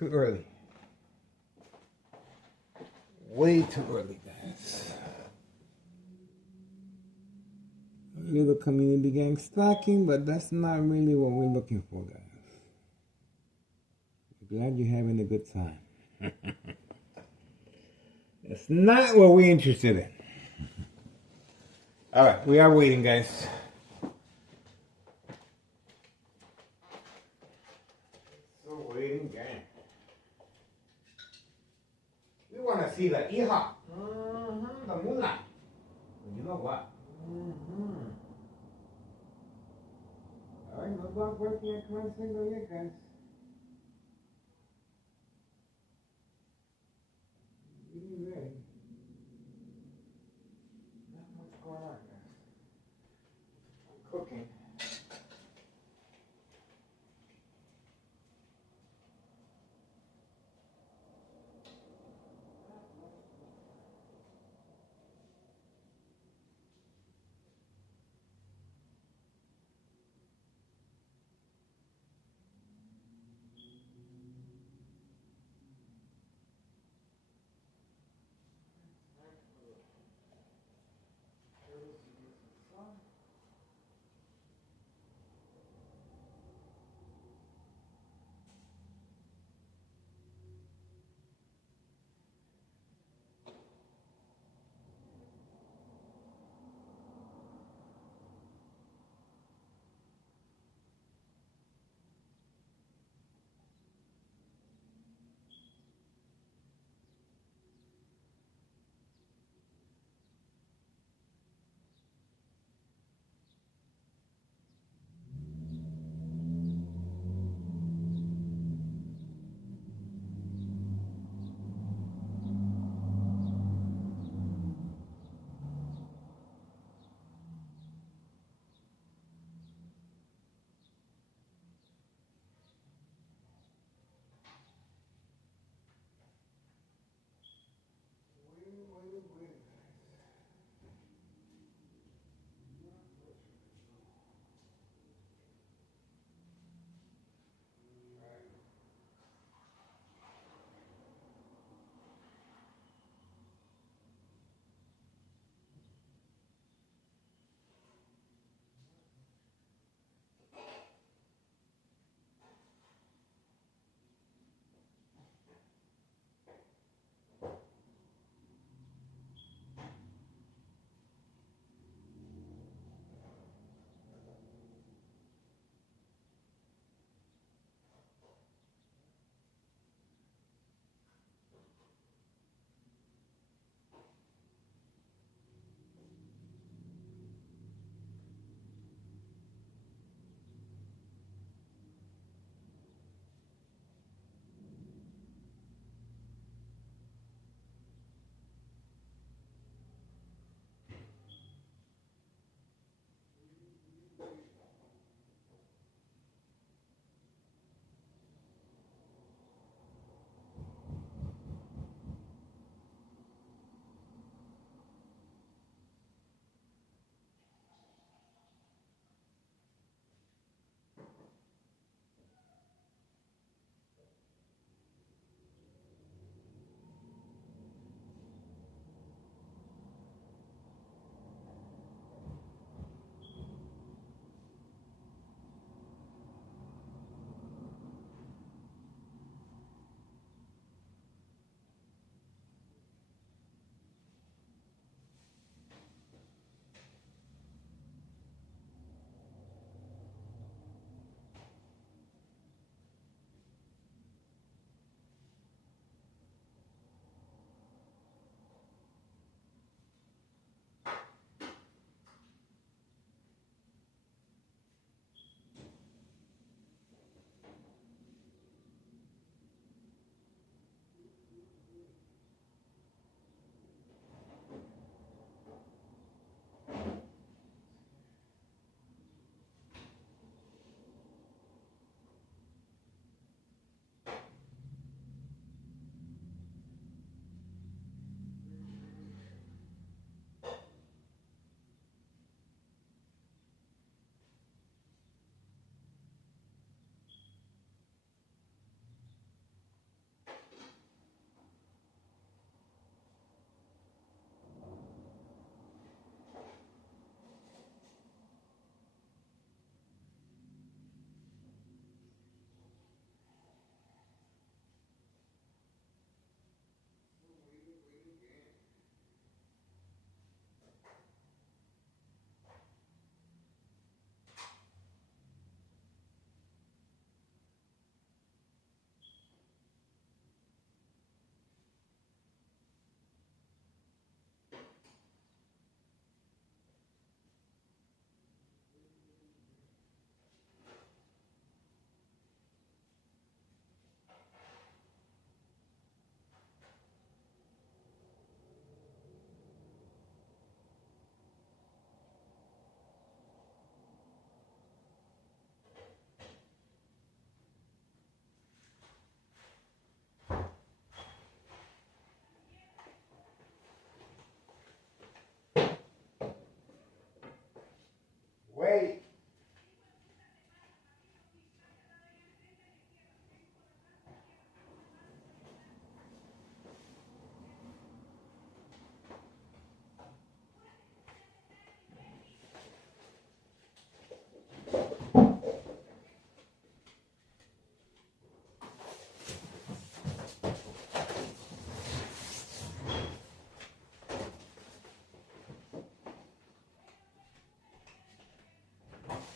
Too early. Way too early, guys. A little community gang stacking, but that's not really what we're looking for, guys. Glad you're having a good time. That's not what we're interested in. All right, we are waiting, guys. So waiting, gang. We want to see the Iha. The moonlight. You know what? All right, no block working at Command Signal yet, guys. Getting ready. Not much going on, guys. I'm cooking.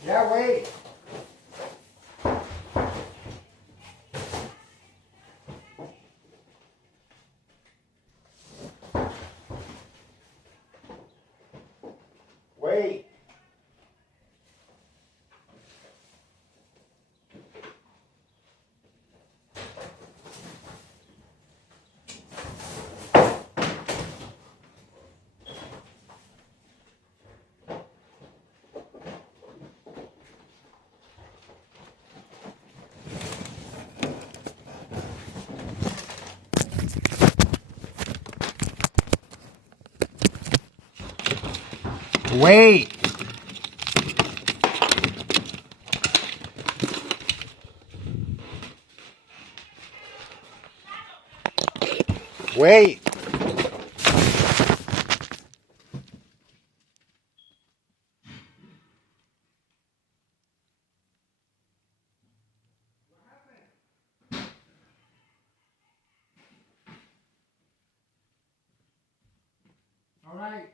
Ya, güey. Güey. Güey. Güey. All right.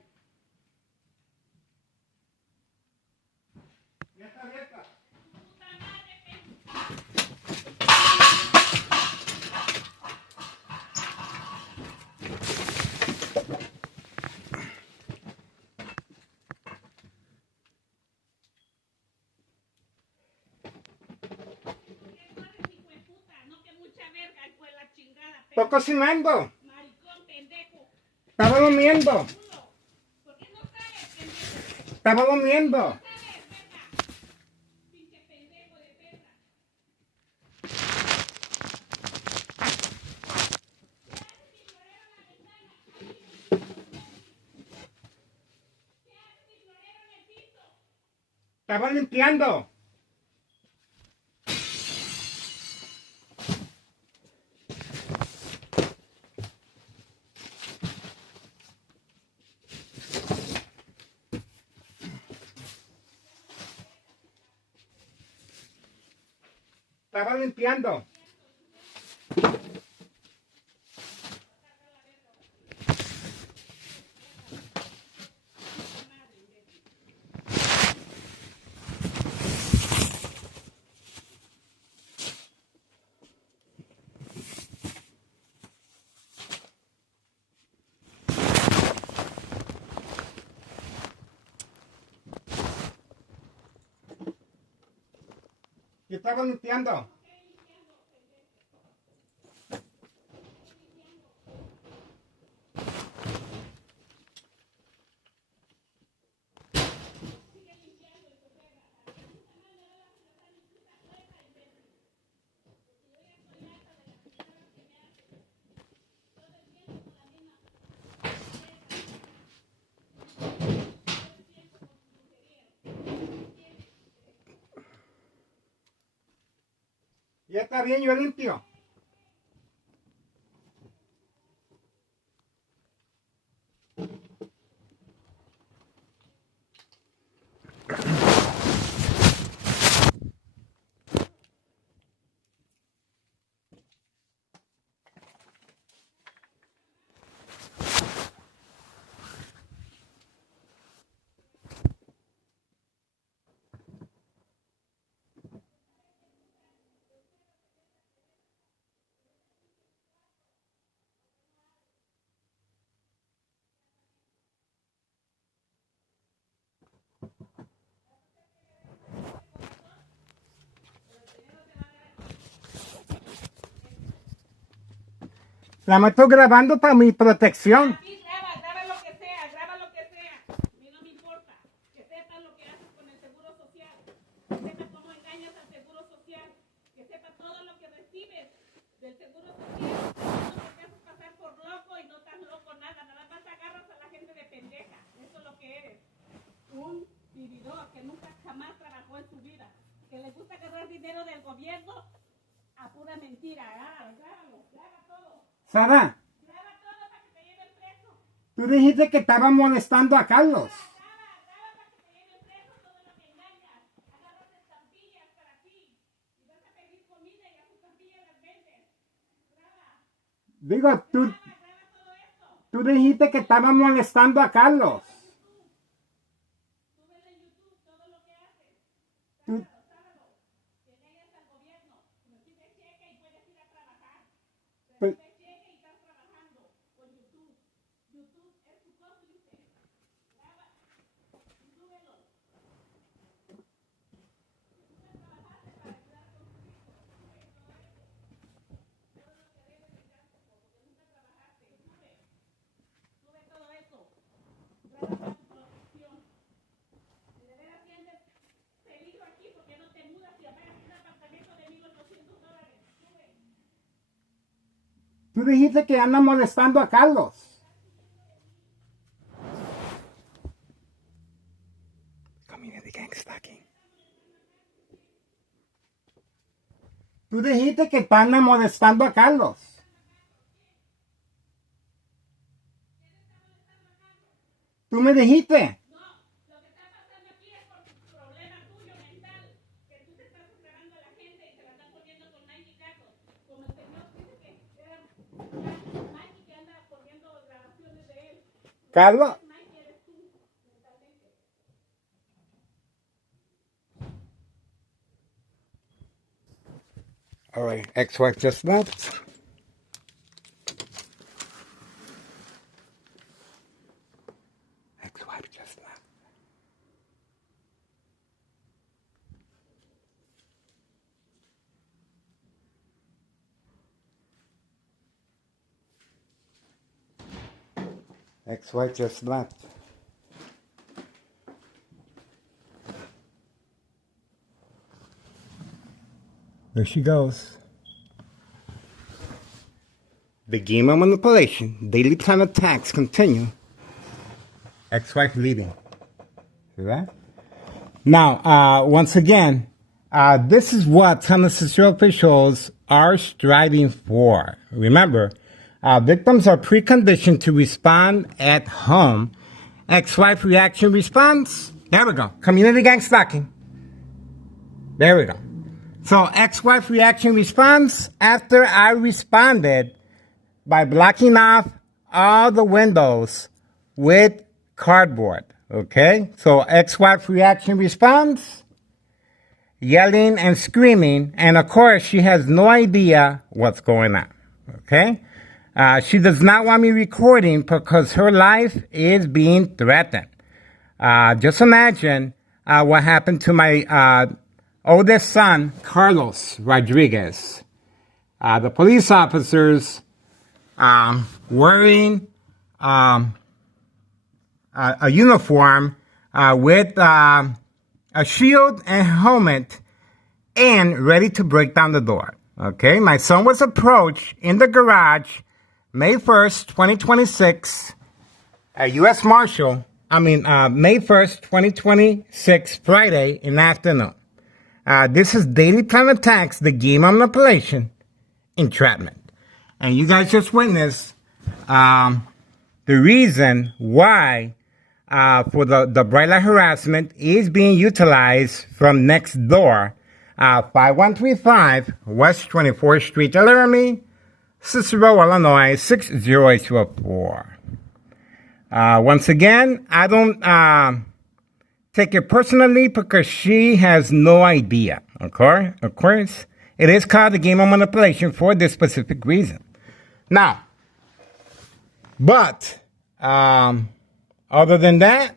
Ya está abierta. Estoy cocinando. Maricón, pendejo. Estaba durmiendo. ¿Por qué no sabes, pendejo? Estaba durmiendo. ¿Sabes, verga? Pinche pendejo de verga. ¿Qué haces si florero en el piso? Estaba limpiando. Estaba limpiando. Y estaba limpiando. Ya está bien, yo limpio. La me estoy grabando para mi protección. Aquí graba lo que sea, graba lo que sea. A mí no me importa. Que sepas lo que haces con el seguro social. Que sepas cómo engañas al seguro social. Que sepas todo lo que recibes del seguro social. No te haces pasar por loco y no estás loco nada. Nada más agarras a la gente de pendeja. Eso es lo que eres. Un vividor que nunca jamás trabajó en su vida. Que le gusta agarrar dinero del gobierno a pura mentira. Grábalo, graba todo. Sara, Graba todo para que te lleven preso. tú dijiste que estaba molestando a Carlos. Graba para que te lleven preso todo lo que engañas. Agarras estampillas para ti. Y vas a pedir comida y las estampillas las vendes. Graba, Digo, graba todo esto. tú dijiste que estaba molestando a Carlos. Súbelo en YouTube todo lo que haces. Tú dijiste que andan molestando a Carlos. Community gang stalking. Tú dijiste que andan molestando a Carlos. Tú me dijiste. Carlos. All right, ex-wife just left. Ex-wife just left. Ex-wife just left. There she goes. The game of manipulation, daily plan attacks continue. Ex-wife leading. See that? Now, once again, this is what Tennessee officials are striving for. Remember, victims are preconditioned to respond at home. Ex-wife reaction response. There we go. Community gang stalking. There we go. So ex-wife reaction response after I responded by blocking off all the windows with cardboard. Okay? So ex-wife reaction response, yelling and screaming, and of course she has no idea what's going on. Okay? She does not want me recording because her life is being threatened. Just imagine what happened to my oldest son, Carlos Rodriguez. The police officers wearing a uniform with a shield and helmet and ready to break down the door. Okay, my son was approached in the garage May 1st, 2026, at U.S. Marshal. May 1st, 2026, Friday in the afternoon. This is daily plan attacks, the game of manipulation, entrapment. And you guys just witnessed the reason why for the bright light harassment is being utilized from next door, 5135 West 24th Street, Laramie, Cicero, Illinois, 60804. Once again, I don't take it personally because she has no idea. Okay? Of course, it is called the game of manipulation for this specific reason. Now, but other than that,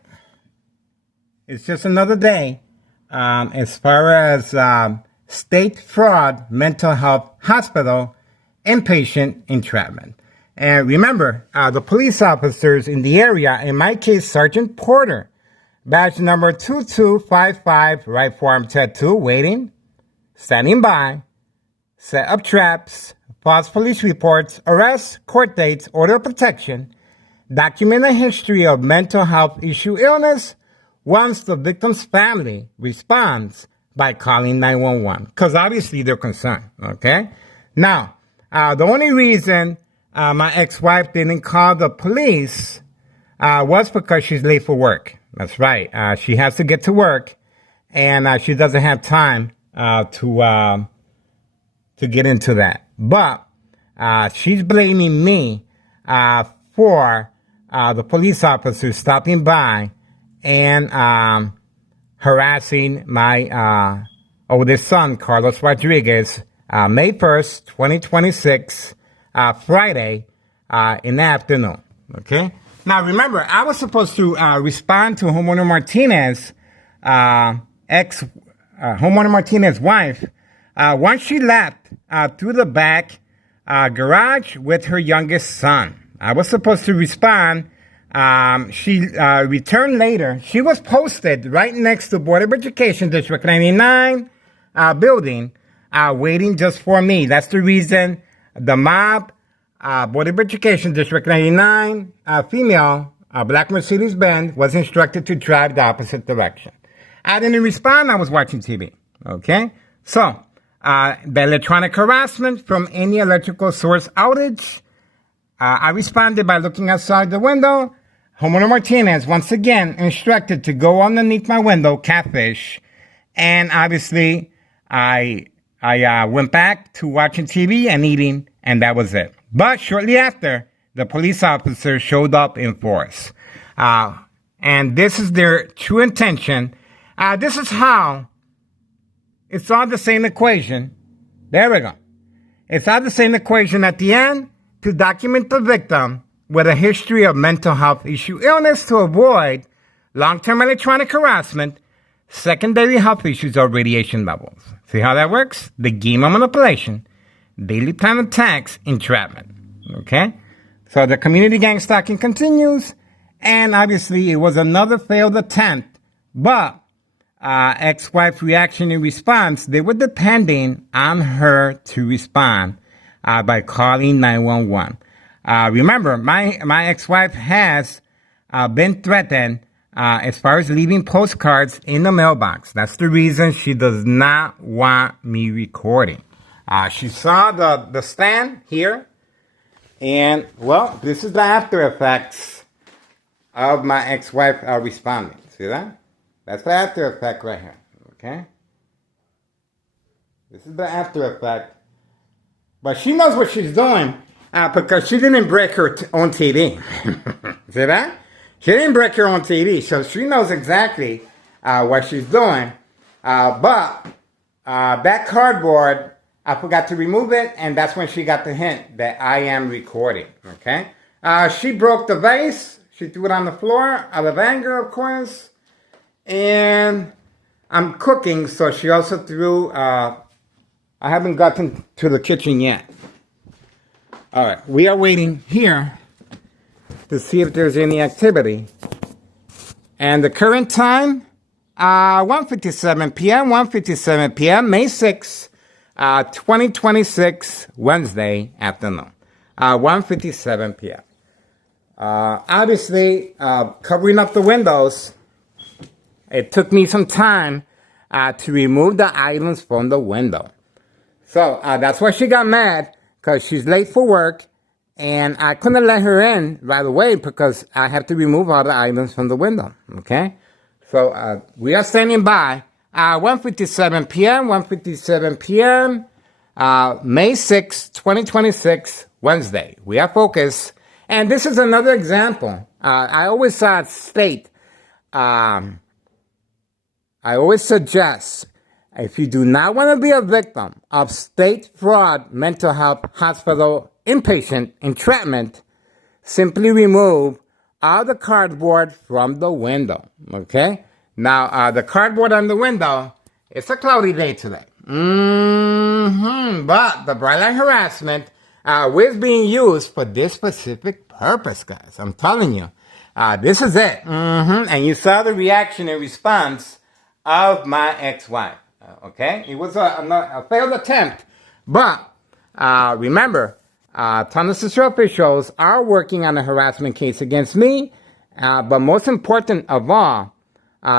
it's just another day as far as state fraud, mental health hospital, inpatient entrapment. And remember, the police officers in the area, in my case, Sergeant Porter, badge number 2255, right forearm tattoo, waiting, standing by, set up traps, false police reports, arrests, court dates, order of protection, document a history of mental health issue illness once the victim's family responds by calling 911. Because obviously they're concerned, okay? Now, the only reason my ex-wife didn't call the police was because she's late for work. That's right. She has to get to work, and she doesn't have time to get into that. But she's blaming me for the police officers stopping by and harassing my oldest son, Carlos Rodriguez, May 1st, 2026, Friday in the afternoon. Okay? Now, remember, I was supposed to respond to Homeowner Martinez, Homeowner Martinez's wife, once she left through the back garage with her youngest son. I was supposed to respond. She returned later. She was posted right next to Board of Education District 99 building, waiting just for me. That's the reason the mob Board of Education, District 99, female, black Mercedes-Benz, was instructed to drive the opposite direction. I didn't respond. I was watching TV. Okay? So, the electronic harassment from any electrical source outage, I responded by looking outside the window. Homeowner Martinez, once again, instructed to go underneath my window, catfish. And obviously, I went back to watching TV and eating, and that was it. But shortly after, the police officer showed up in force. And this is their true intention. This is how it's all the same equation. There we go. It's all the same equation at the end to document the victim with a history of mental health issue illness to avoid long-term electronic harassment, secondary health issues, or radiation levels. See how that works? The game of manipulation, daily plan attacks, entrapment. Okay? So the community gang stalking continues, and obviously it was another failed attempt, but ex-wife reaction and response, they were depending on her to respond by calling 911. Remember, my ex-wife has been threatened as far as leaving postcards in the mailbox. That's the reason she does not want me recording. She saw the stand here, and, well, this is the after effects of my ex-wife responding. See that? That's the after effect right here, okay? This is the after effect. But she knows what she's doing because she didn't break her own TV. See that? She didn't break her own TV, so she knows exactly what she's doing. But that cardboard, I forgot to remove it, and that's when she got the hint that I am recording, okay? She broke the vase. She threw it on the floor out of anger, of course. And I'm cooking, so she also threw, I haven't gotten to the kitchen yet. All right, we are waiting here to see if there's any activity. And the current time, 1:57 p.m., 1:57 p.m., May 6, 2026, Wednesday afternoon, 1:57 p.m. Obviously, covering up the windows, it took me some time to remove the items from the window. So that's why she got mad, because she's late for work, and I couldn't let her in right away because I have to remove all the items from the window, okay? So we are standing by. 1:57 p.m., 1:57 p.m., May 6, 2026, Wednesday. We are focused. And this is another example. I always state, I always suggest, if you do not want to be a victim of state fraud, mental health, hospital, inpatient, entrapment, simply remove all the cardboard from the window, okay? Now, the cardboard on the window, it's a cloudy day today. But the bright light harassment was being used for this specific purpose, guys. I'm telling you. This is it. And you saw the reaction and response of my ex-wife. Okay? It was a failed attempt. But remember, Thomas Cicero officials are working on a harassment case against me. But most important of all,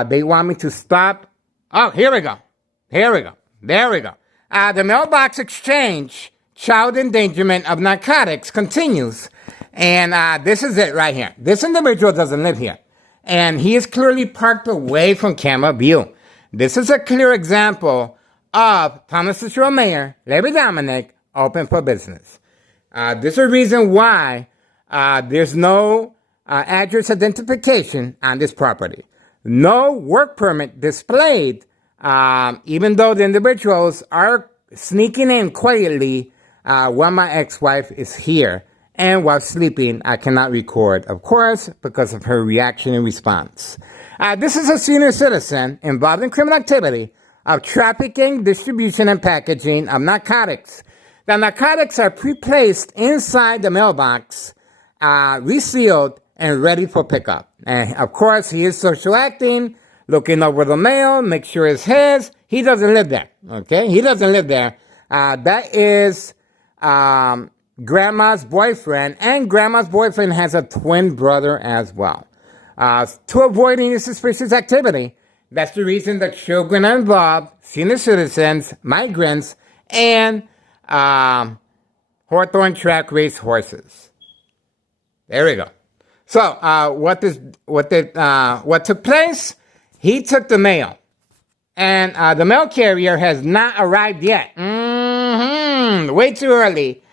they want me to stop. Oh, here we go. Here we go. There we go. The mailbox exchange, child endangerment of narcotics continues. And this is it right here. This individual doesn't live here. And he is clearly parked away from camera view. This is a clear example of Thomas Cicero Mayor, Larry Dominic, open for business. This is a reason why there's no address identification on this property. No work permit displayed, even though the individuals are sneaking in quietly while my ex-wife is here. And while sleeping, I cannot record, of course, because of her reaction and response. This is a senior citizen involved in criminal activity of trafficking, distribution, and packaging of narcotics. The narcotics are pre-placed inside the mailbox, resealed, and ready for pickup. And, of course, he is social acting, looking over the mail, make sure it's his. He doesn't live there, okay? He doesn't live there. That is grandma's boyfriend, and grandma's boyfriend has a twin brother as well. To avoid any suspicious activity, that's the reason the children are involved, senior citizens, migrants, and Hawthorne track race horses. There we go. So, what took place? He took the mail, and the mail carrier has not arrived yet. Way too early.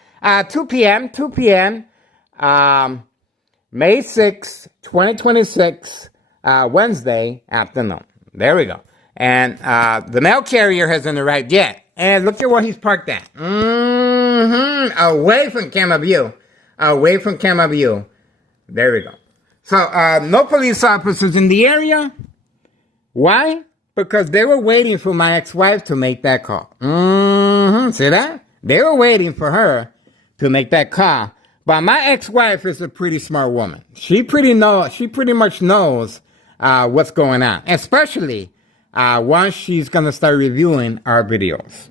2 p.m. May 6, 2026, Wednesday afternoon. There we go. And the mail carrier hasn't arrived yet. And look at where he's parked at. Away from camera view. Away from camera view. There we go. So, no police officers in the area. Why? Because they were waiting for my ex-wife to make that call. See that? They were waiting for her to make that call. But my ex-wife is a pretty smart woman. She pretty much knows what's going on. Especially once she's going to start reviewing our videos.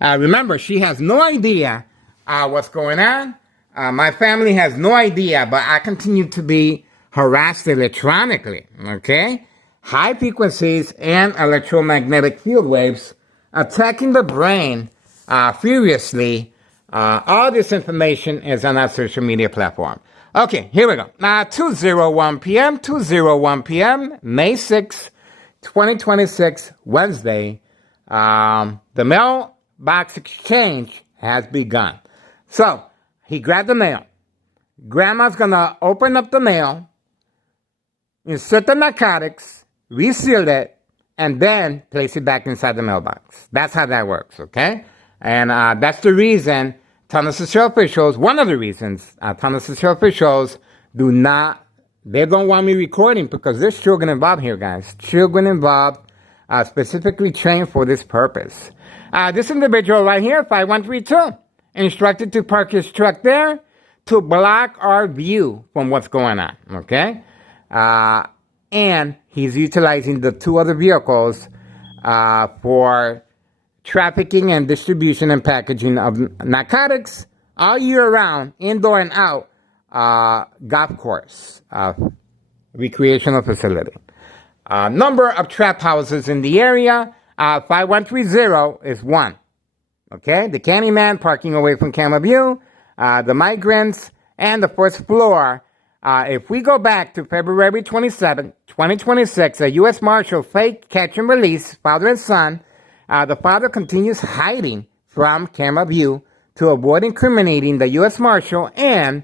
Remember, she has no idea what's going on. My family has no idea, but I continue to be harassed electronically, okay? High frequencies and electromagnetic field waves attacking the brain furiously. All this information is on our social media platform. Okay, here we go. 2:01 p.m., May 6, 2026, Wednesday. The mailbox exchange has begun. So, he grabbed the mail. Grandma's gonna open up the mail, insert the narcotics, reseal it, and then place it back inside the mailbox. That's how that works, okay? And that's the reason Tennessee officials, one of the reasons Tennessee officials they don't want me recording because there's children involved here, guys. Children involved, specifically trained for this purpose. This individual right here, 5132, instructed to park his truck there to block our view from what's going on, okay? And he's utilizing the two other vehicles for trafficking and distribution and packaging of narcotics all year round, indoor and out, golf course, recreational facility. Number of trap houses in the area, 5130 is one. Okay, the Candyman parking away from camera view, the migrants, and the first floor. If we go back to February 27, 2026, a U.S. Marshal fake catch and release, father and son. The father continues hiding from camera view to avoid incriminating the U.S. Marshal and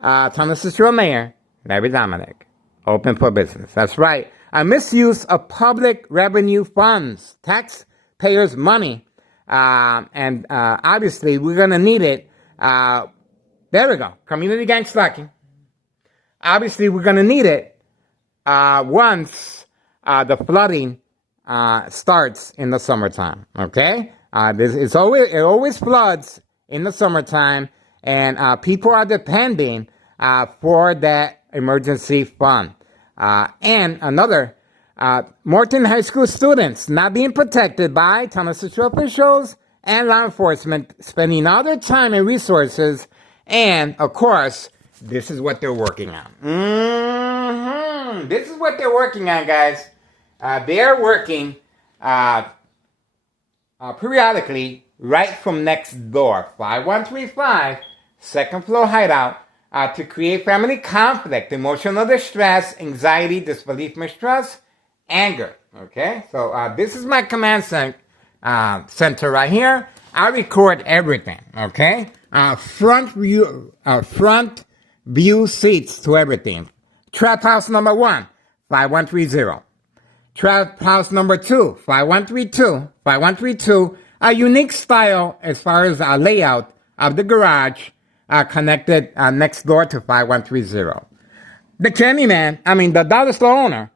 Tennessee Mayor Larry Dominic. Open for business. That's right. A misuse of public revenue funds, taxpayers' money. And obviously, we're going to need it. There we go. Community gang stalking. Obviously, we're going to need it once the flooding starts in the summertime. Okay? It always floods in the summertime, and people are depending for that emergency fund. And another, Morton High School students not being protected by Tennessee officials and law enforcement, spending all their time and resources, and of course, this is what they're working on. This is what they're working on, guys. They're working periodically right from next door, 5135, second floor hideout, to create family conflict, emotional distress, anxiety, disbelief, mistrust, anger. Okay, so this is my command center right here. I record everything. Okay, front view seats to everything. Trap house number 1, 5130. Trap house number 2, 5132. A unique style as far as a layout of the garage connected next door to 5130. The the dollar store owner,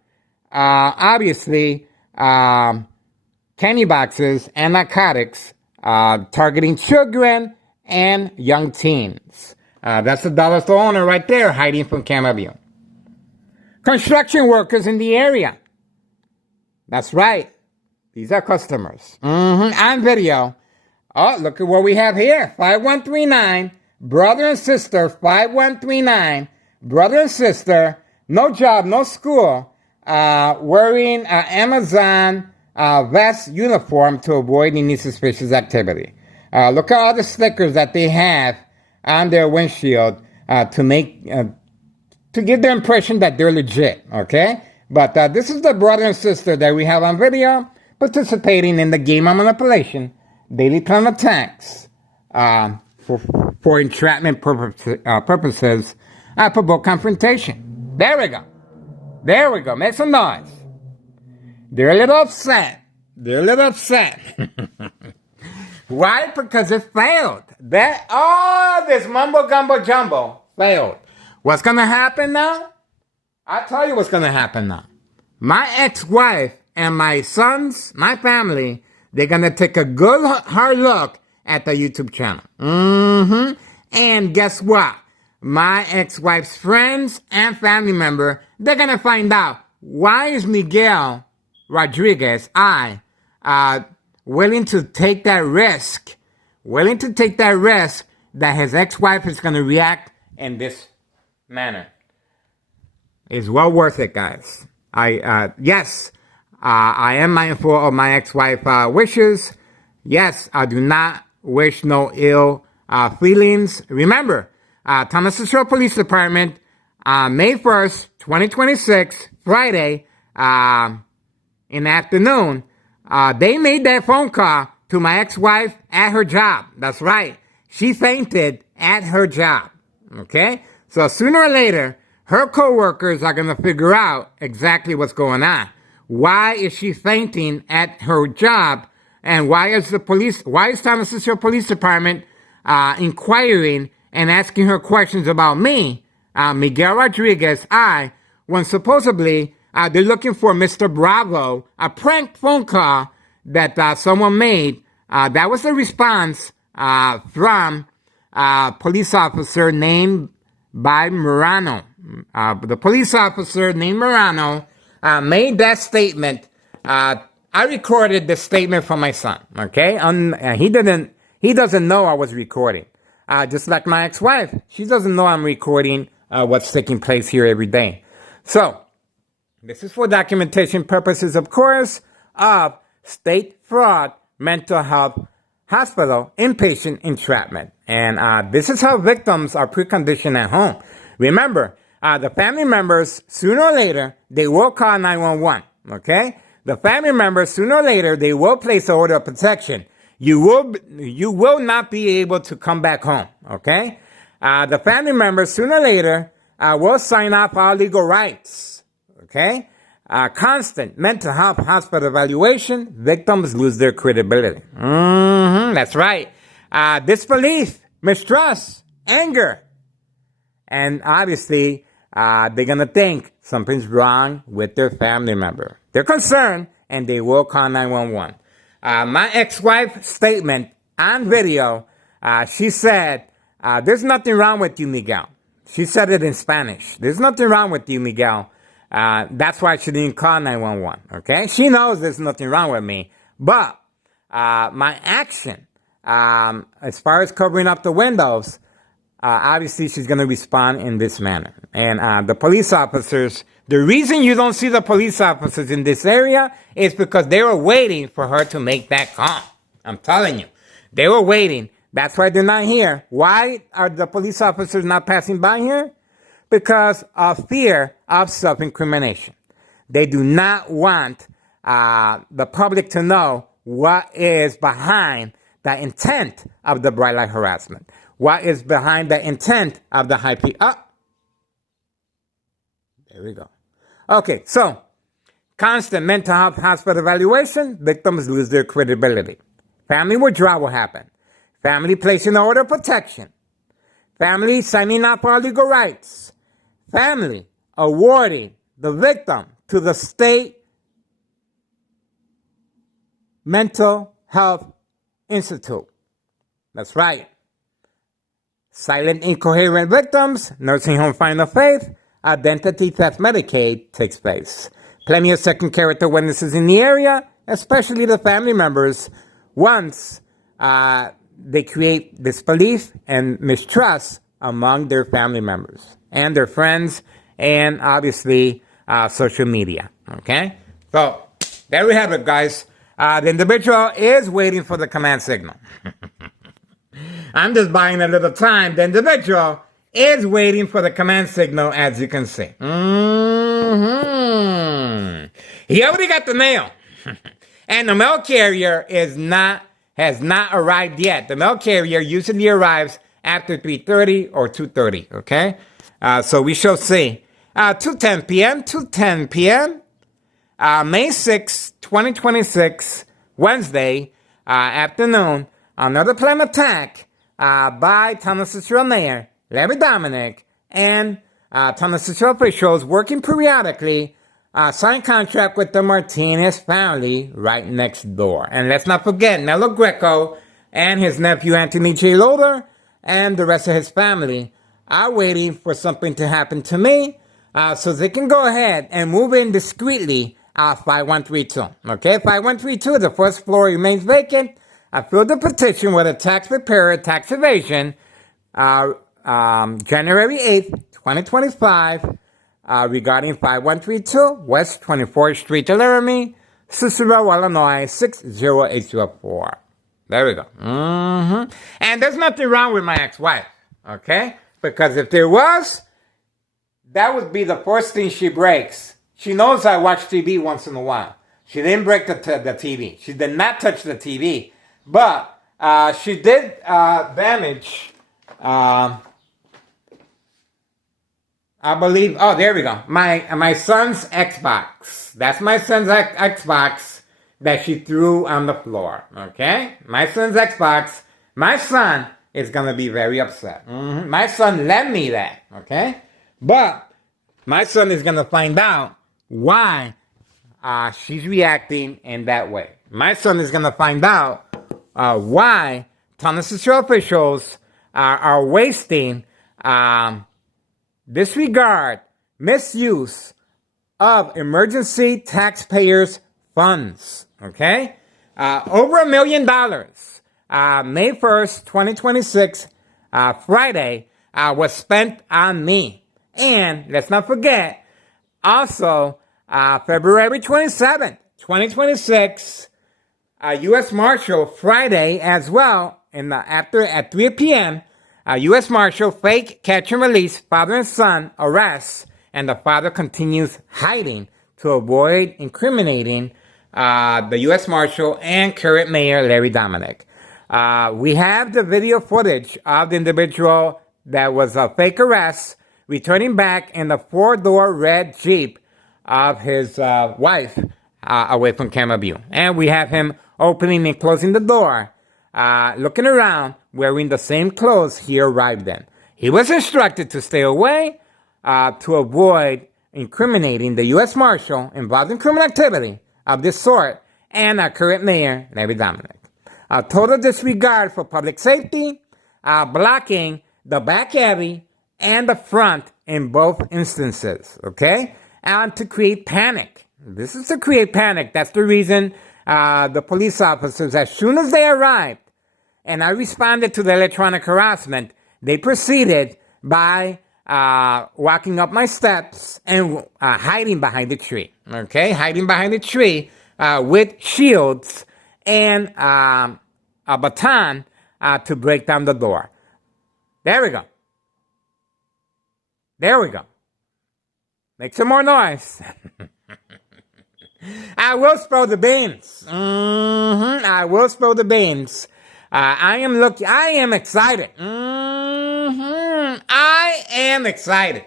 obviously, candy boxes and narcotics targeting children and young teens. That's the dollar store owner right there hiding from camera view. Construction workers in the area. That's right. These are customers. On video. Oh, look at what we have here. 5139. brother and sister, 5139, brother and sister, no job, no school, wearing Amazon vest uniform to avoid any suspicious activity. Look at all the stickers that they have on their windshield to give the impression that they're legit, okay? But this is the brother and sister that we have on video participating in the game of manipulation, daily time attacks, for entrapment purposes, provoke confrontation. There we go. There we go. Make some noise. They're a little upset. They're a little upset. Why? Because it failed. This mumbo gumbo jumbo failed. What's going to happen now? I'll tell you what's going to happen now. My ex-wife and my sons, my family, they're going to take a good hard look at the YouTube channel. And guess what? My ex-wife's friends and family member, they're going to find out why is Miguel Rodriguez, willing to take that risk, that his ex-wife is going to react in this manner. It's well worth it, guys. Yes, I am mindful of my ex-wife wishes. Yes, I do not wish no ill feelings. Remember, Thomas Cicero Police Department, May 1st, 2026, Friday, in the afternoon, they made that phone call to my ex-wife at her job. That's right. She fainted at her job. Okay? So sooner or later, her coworkers are going to figure out exactly what's going on. Why is she fainting at her job? And why is Thomas Cicero Police Department inquiring and asking her questions about me, Miguel Rodriguez, when supposedly they're looking for Mr. Bravo, a prank phone call that someone made. That was the response from a police officer named by Morano. The police officer named Morano made that statement. I recorded the statement from my son. Okay, he doesn't know I was recording. Just like my ex-wife, she doesn't know I'm recording what's taking place here every day. So this is for documentation purposes, of course, of State Fraud Mental Health Hospital inpatient entrapment. And this is how victims are preconditioned at home. Remember, the family members, sooner or later, they will call 911, okay? The family members, sooner or later, they will place an order of protection. You will not be able to come back home, okay? The family members, sooner or later, will sign off our legal rights, okay? Constant mental health hospital evaluation, victims lose their credibility. That's right. Disbelief, mistrust, anger. And obviously, they're going to think something's wrong with their family member. They're concerned, and they will call 911. My ex-wife's statement on video, she said, there's nothing wrong with you, Miguel. She said it in Spanish. There's nothing wrong with you, Miguel. That's why she didn't call 911, okay? She knows there's nothing wrong with me. But my action, as far as covering up the windows, obviously she's going to respond in this manner. And the police officers, the reason you don't see the police officers in this area is because they were waiting for her to make that call. I'm telling you. They were waiting. That's why they're not here. Why are the police officers not passing by here? Because of fear of self-incrimination. They do not want the public to know what is behind the intent of the bright light harassment. What is behind the intent of the high P. There we go. Okay, so constant mental health hospital evaluation, victims lose their credibility. Family withdrawal will happen. Family placing an order of protection. Family signing up for legal rights. Family awarding the victim to the state mental health institute. That's right. Silent incoherent victims, nursing home final faith, identity theft Medicaid takes place. Plenty of second character witnesses in the area, especially the family members. Once they create disbelief and mistrust among their family members and their friends and obviously social media. Okay? So there we have it, guys. The individual is waiting for the command signal. I'm just buying a little time. The individual is waiting for the command signal, as you can see. He already got the mail. And the mail carrier has not arrived yet. The mail carrier usually arrives after 3:30 or 2:30, okay? So we shall see. 2:10 p.m., May 6, 2026, Wednesday afternoon, another planned attack by Townless Cicero Mayor Larry Dominic and Townless Cicero officials working periodically signed contract with the Martinez family right next door. And let's not forget, Nello Greco and his nephew Anthony J. Loader and the rest of his family are waiting for something to happen to me so they can go ahead and move in discreetly 5132. Okay, 5132, the first floor remains vacant. I filled the petition with a tax preparer, tax evasion, January 8th, 2025, regarding 5132 West 24th Street, Laramie, Cicero, Illinois, 60804. There we go. And there's nothing wrong with my ex-wife, okay? Because if there was, that would be the first thing she breaks. She knows I watch TV once in a while. She didn't break the TV. She did not touch the TV. But she did damage, I believe, oh, there we go. My son's Xbox. That's my son's Xbox that she threw on the floor, okay? My son's Xbox. My son is going to be very upset. My son lent me that, okay? But my son is going to find out why she's reacting in that way. My son is going to find out why Townless Cicero officials are wasting disregard, misuse of emergency taxpayers' funds. Okay? Over $1 million. May 1st, 2026, Friday, was spent on me. And let's not forget, also, February 27th, 2026, U.S. Marshal Friday as well, at 3 p.m., U.S. Marshal fake catch and release father and son arrests, and the father continues hiding to avoid incriminating the U.S. Marshal and current Mayor Larry Dominic. We have the video footage of the individual that was a fake arrest returning back in the four-door red Jeep of his wife away from camera view. And we have him opening and closing the door, looking around, wearing the same clothes he arrived in. He was instructed to stay away to avoid incriminating the U.S. Marshal involved in criminal activity of this sort and our current mayor, Larry Dominic. A total disregard for public safety, blocking the back alley and the front in both instances, okay? And to create panic. This is to create panic. That's the reason the police officers, as soon as they arrived, and I responded to the electronic harassment, they proceeded by walking up my steps and hiding behind the tree, okay? Hiding behind the tree with shields and a baton to break down the door. There we go. There we go. Make some more noise. I will spill the beans. I will spill the beans. I am excited. I am excited.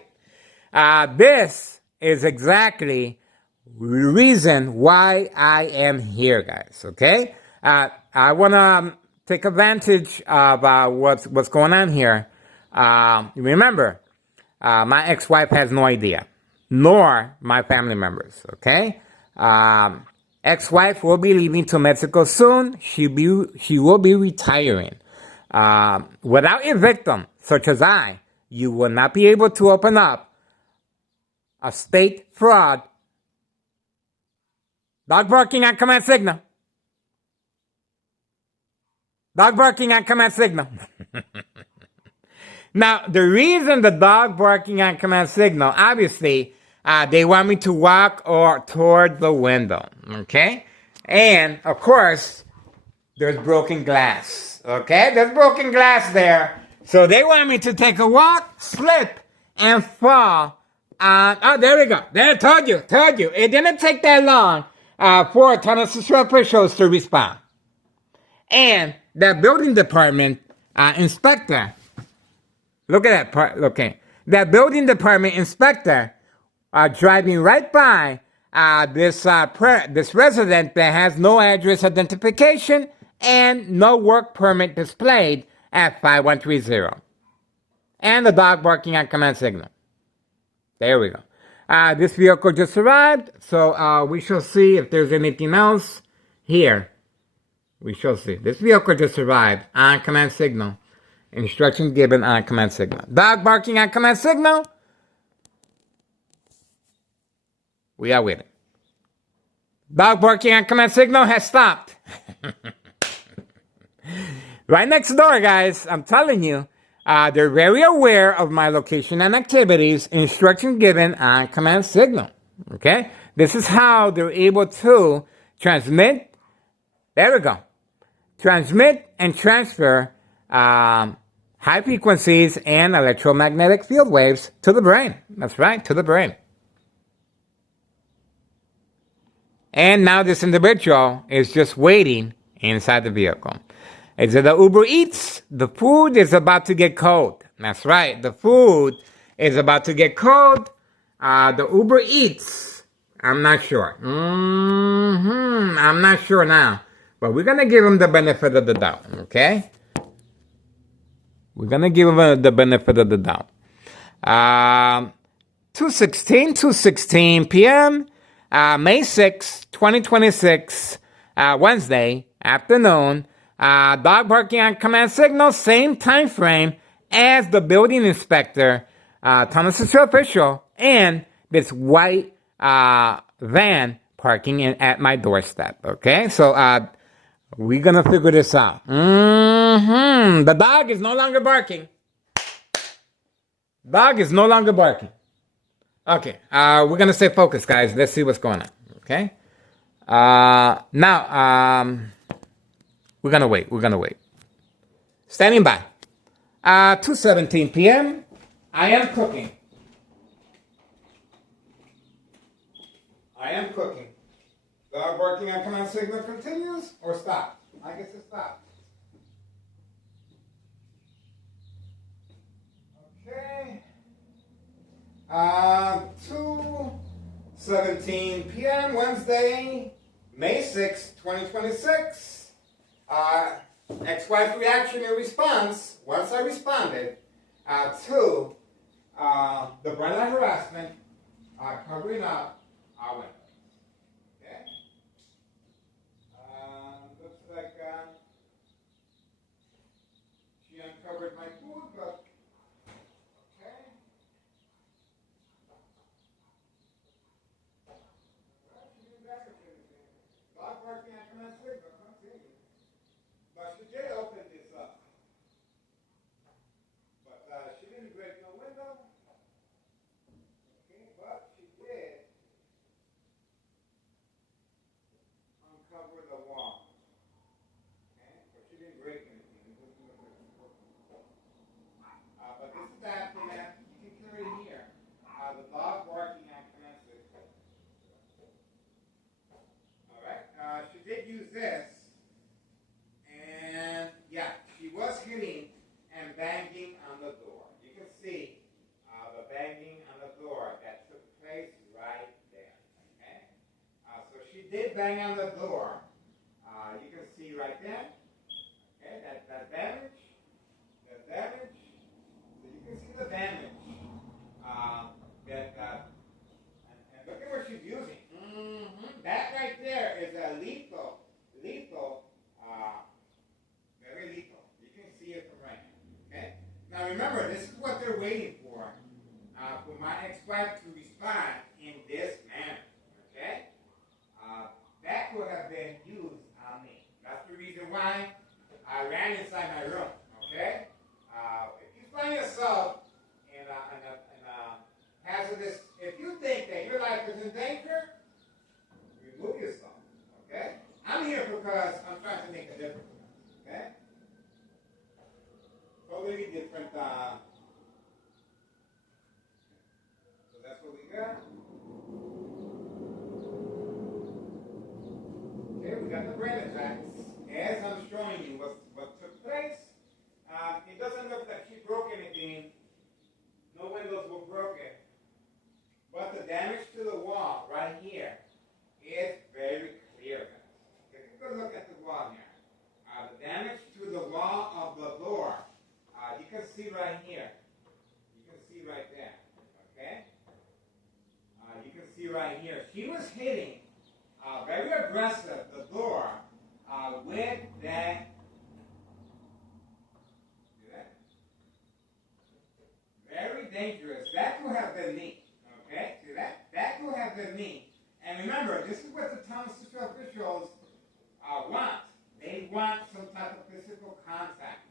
This is exactly the reason why I am here, guys. Okay? I want to take advantage of what's going on here. Remember, my ex-wife has no idea, nor my family members. Okay? Ex-wife will be leaving to Mexico soon. She will be retiring. Without a victim, such as I, you will not be able to open up a state fraud. Dog barking on command signal. Dog barking on command signal. Now, the reason the dog barking on command signal, obviously, they want me to walk or toward the window, okay? And, of course, there's broken glass, okay? There's broken glass there. So they want me to take a walk, slip, and fall. Oh, there we go. There, told you. It didn't take that long for Tunnel Security officials to respond. And the building department inspector, look at that part, okay. The building department inspector driving right by this resident that has no address identification and no work permit displayed at 5130. And the dog barking on command signal. There we go. This vehicle just arrived, so we shall see if there's anything else here. We shall see. This vehicle just arrived on command signal. Instructions given on command signal. Dog barking on command signal. We are waiting. Dog barking on command signal has stopped. Right next door, guys. I'm telling you. They're very aware of my location and activities. Instructions given on command signal. Okay? This is how they're able to transmit. There we go. Transmit and transfer high frequencies and electromagnetic field waves to the brain. That's right, to the brain. And now this individual is just waiting inside the vehicle. Is it the Uber Eats? The food is about to get cold. That's right, the food is about to get cold. The Uber Eats, I'm not sure. I'm not sure now. But we're going to give him the benefit of the doubt, okay? We're going to give him the benefit of the doubt. 2:16 p.m., May 6, 2026, Wednesday afternoon. Dog barking on command signal, same time frame as the building inspector, Tunnel Security official, and this white van parking at my doorstep, okay? So, we're gonna figure this out. The dog is no longer barking. Dog is no longer barking. Okay, we're gonna stay focused, guys. Let's see what's going on. Okay. Now, we're gonna wait. Standing by. 2:17 p.m. I am cooking. Dog barking on command signal continues or stop? I guess it stopped. Okay. 2:17 p.m. Wednesday, May 6, 2026. Ex-wife's reaction and response, once I responded to the Brennan harassment, covering up our windows. Okay? Looks like she uncovered my food, but okay. Well, she didn't damage anything. Dog barking at command signal, continue. But she did open this up. But she didn't break no window. Okay, but she did uncover the wall. Okay, but she didn't break anything. But this is that thing that you can carry here. The dog barking at command signal. All right, she did use this. And yeah, she was hitting and banging on the door. You can see the banging on the door that took place right there. Okay? So she did bang on the door. You can see right there. Okay, that damage. The damage. So you can see the damage. And look at what she's using. That right there is a lethal. Very lethal. You can see it from right now. Okay? Now remember, this is what they're waiting for my ex-wife to respond in this manner. Okay? That could have been used on me. That's the reason why I ran totally different. So that's what we got. Okay, we got the brain attacks. As I'm showing you what took place, it doesn't look like she broke anything. No windows were broken. But the damage to the wall right here is very clear, guys. Take a good look at the wall here. The damage to the wall of the door, you can see right here. You can see right there, okay? You can see right here. She was hitting very aggressive the door with that. See that? Very dangerous. That could have been me. Okay? See that? That could have been me. And remember, this is what the town officials want. They want some type of physical contact.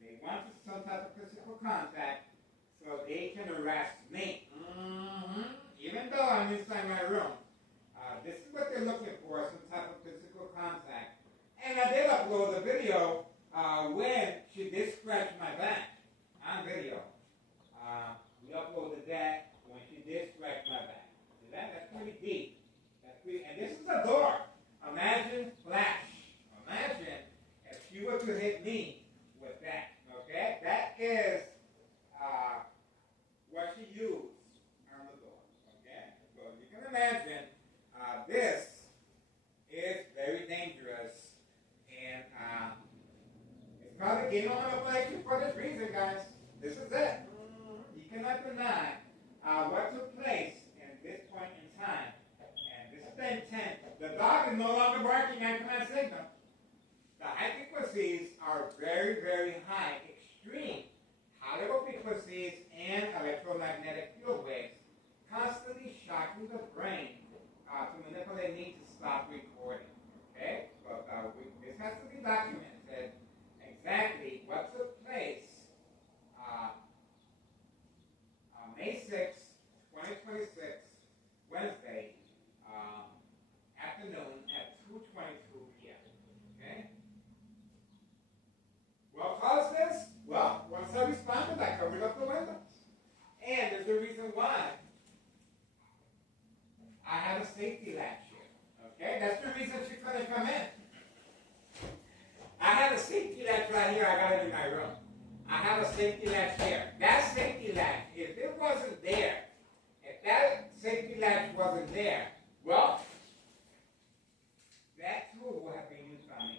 They want some type of physical contact so they can arrest me. Even though I'm inside my room. This is what they're looking for, some type of physical contact. And I did upload a video when she did scratch my back on video. We uploaded that when she did scratch my back. See that? That's pretty deep. That's pretty, and this is a door. Imagine flash. Imagine if she were to hit me with that. Okay? That is what she used on the door. Okay? So you can imagine this is very dangerous. And it's probably game on manipulation for this reason, guys. This is it. You cannot deny what took place in this point in time. And this is the intent. The dog is no longer barking at command signal. The high frequencies are very, very high, extreme high level frequencies and electromagnetic field waves constantly shocking the brain to manipulate me to stop recording. Okay? But this has to be documented exactly what took place May 6th, 2026, Wednesday, afternoon at 2:22 p.m. Okay? Well, cause this? Well, once I responded, I covered up the windows. And there's a reason why. I have a safety latch here. Okay? That's the reason she couldn't come in. I have a safety latch right here. I got it in my room. I have a safety latch here. That safety latch, if it wasn't there, if that safety latch wasn't there, well, that tool would have been used on me.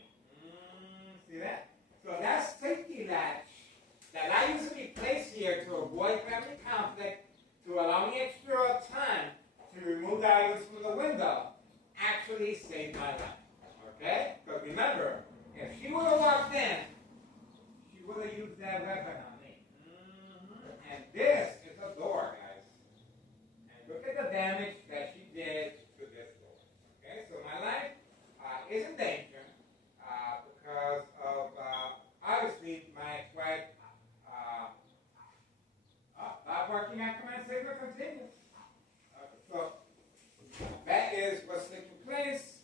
See that? So that safety latch that I usually place here to avoid family conflict, to allow me extra time to remove the items from the window, actually saved my life. Okay? Because remember, if she would have walked in, she would have used that weapon on me. And this is a door, guys. And look at the damage that she did to this door. Okay? So my life is in danger because of, obviously, my ex-wife not working at command signal continues. So that is what's taking place.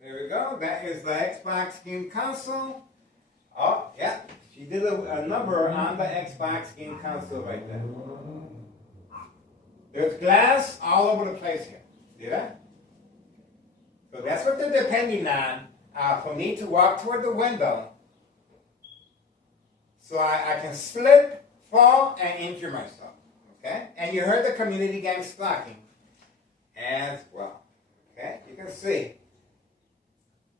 There we go. That is the Xbox game console. Oh, yeah. She did a number on the Xbox game console right there. There's glass all over the place here. See that? So that's what they're depending on for me to walk toward the window so I can slip, fall, and injure myself. Okay? And you heard the community gang stalking as well. Okay? You can see.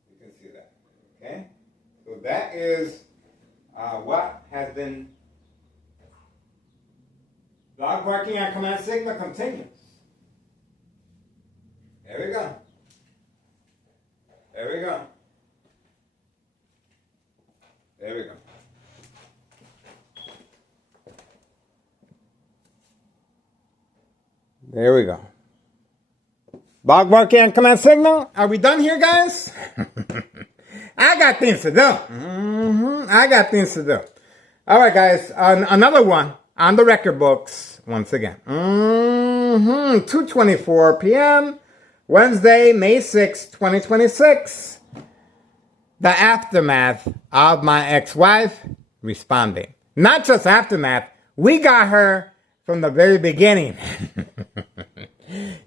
You can see that. Okay? So that is what has been. Dog barking on command signal continues. There we go. There we go. There we go. There we go. Dog barking on command signal. Are we done here, guys? I got things to do. I got things to do. All right, guys. Another one on the record books once again. 2:24 p.m. Wednesday, May 6, 2026. the aftermath of my ex-wife responding. Not just aftermath, we got her from the very beginning.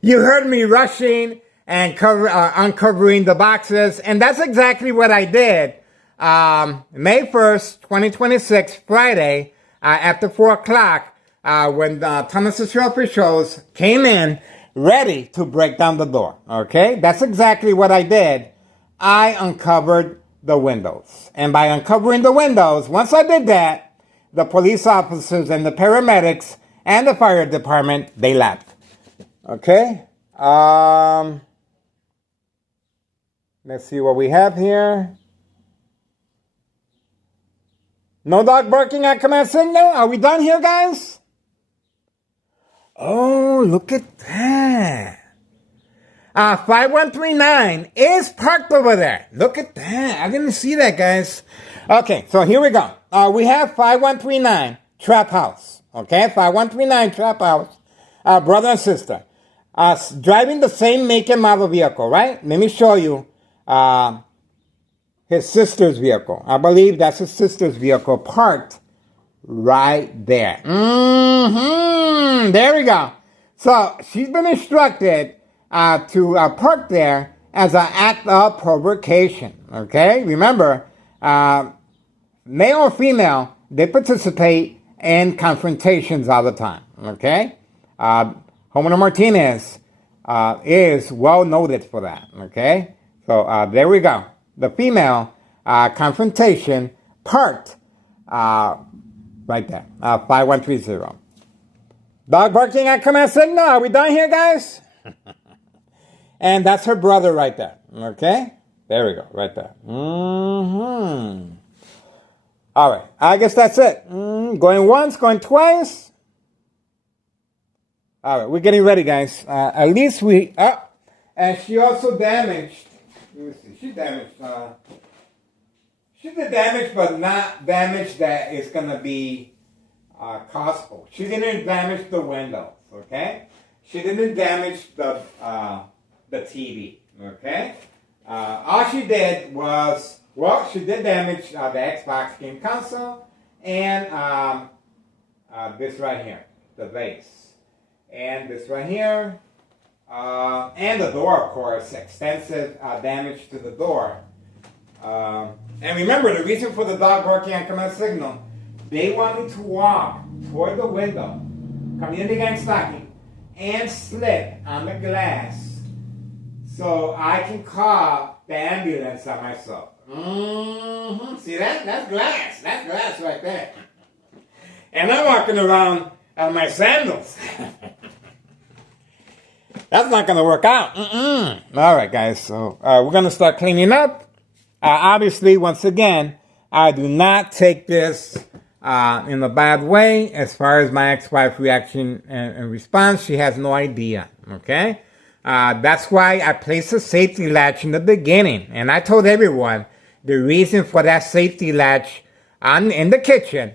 You heard me rushing and uncovering the boxes, and that's exactly what I did. May 1st, 2026, Friday, after 4 o'clock, when the Thomas Show officials came in ready to break down the door. Okay? That's exactly what I did. I uncovered the windows. And by uncovering the windows, once I did that, the police officers and the paramedics and the fire department, they left. Okay? Let's see what we have here. No dog barking at command signal? Are we done here, guys? Oh, look at that. 5139 is parked over there. Look at that. I didn't see that, guys. Okay, so here we go. We have 5139 Trap House. Okay, 5139 Trap House. Brother and sister. Driving the same make and model vehicle, right? Let me show you his sister's vehicle. I believe that's his sister's vehicle parked right there. There we go. So she's been instructed to park there as an act of provocation. Okay? Remember, male or female, they participate in confrontations all the time. Okay? Homer Martinez is well noted for that. Okay? So there we go. The female confrontation parked right there. 5130. Dog barking at command signal. Are we done here, guys? And that's her brother right there. Okay? There we go. Right there. All right. I guess that's it. Going once, going twice. All right. We're getting ready, guys. At least we... and she also damaged... Let me see. She damaged... she did damage, but not damage that is going to be costful. She didn't damage the windows, okay? She didn't damage the TV, okay? All she did was, well, she did damage the Xbox game console and this right here, the vase. And this right here, and the door, of course, extensive damage to the door. And remember, the reason for the dog barking on command signal, they want me to walk toward the window, community gang stocking, and slip on the glass so I can call the ambulance on myself. See that? That's glass. That's glass right there. And I'm walking around on my sandals. That's not going to work out. All right, guys. So we're going to start cleaning up. Obviously, once again, I do not take this in a bad way. As far as my ex-wife's reaction and response, she has no idea. Okay? That's why I placed a safety latch in the beginning. And I told everyone the reason for that safety latch in the kitchen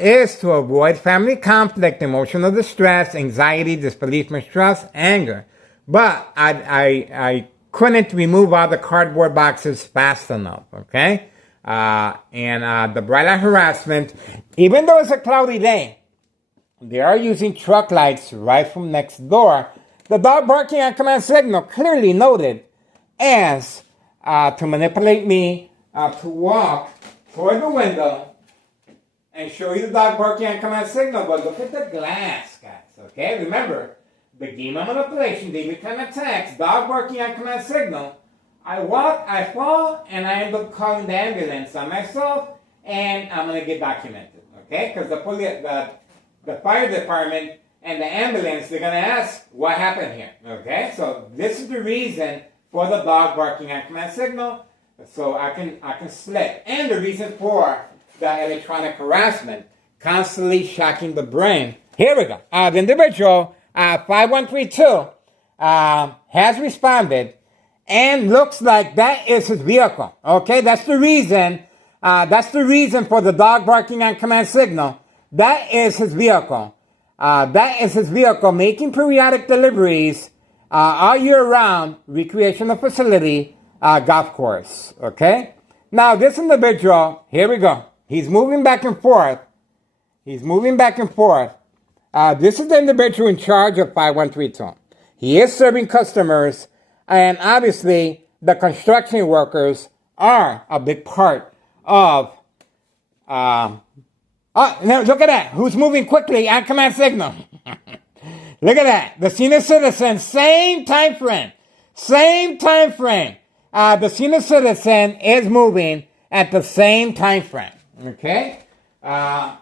is to avoid family conflict, emotional distress, anxiety, disbelief, mistrust, anger. But I couldn't remove all the cardboard boxes fast enough, okay? And the bright light harassment, even though it's a cloudy day, they are using truck lights right from next door. The dog barking on command signal clearly noted as to manipulate me to walk toward the window and show you the dog barking on command signal. But look at the glass, guys, okay? Remember, the game of manipulation, they return attacks, dog barking on command signal. I walk, I fall, and I end up calling the ambulance on myself, and I'm going to get documented, okay? Because the fire department and the ambulance, they're going to ask what happened here, okay? So this is the reason for the dog barking on command signal, so I can slip. And the reason for the electronic harassment, constantly shocking the brain. Here we go. The individual, 5132, has responded, and looks like that is his vehicle. Okay, that's the reason. That's the reason for the dog barking on command signal. That is his vehicle. That is his vehicle making periodic deliveries all year round, recreational facility, golf course. Okay, Now, this individual, here we go. He's moving back and forth. He's moving back and forth. This is the individual in charge of 5132. He is serving customers, and obviously, the construction workers are a big part of. Now look at that. Who's moving quickly on command signal? Look at that. The senior citizen, same time frame. Same time frame. The senior citizen is moving at the same time frame. Okay? Well,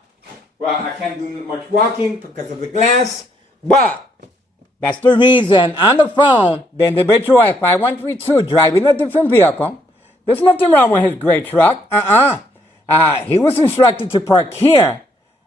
I can't do much walking because of the glass, but that's the reason on the phone, the individual at 5132 driving a different vehicle. There's nothing wrong with his gray truck. He was instructed to park here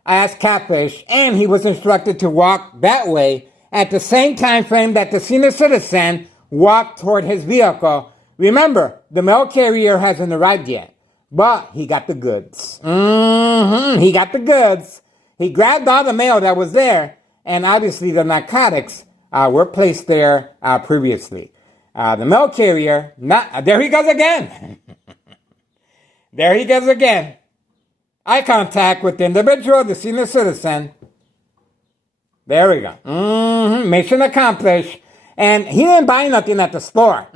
as Catfish, and he was instructed to walk that way at the same time frame that the senior citizen walked toward his vehicle. Remember, the mail carrier hasn't arrived yet, but he got the goods. He got the goods. He grabbed all the mail that was there, and obviously the narcotics were placed there previously. The mail carrier, there he goes again. There he goes again. Eye contact with the individual, the senior citizen. There we go. Mission accomplished. And he didn't buy nothing at the store.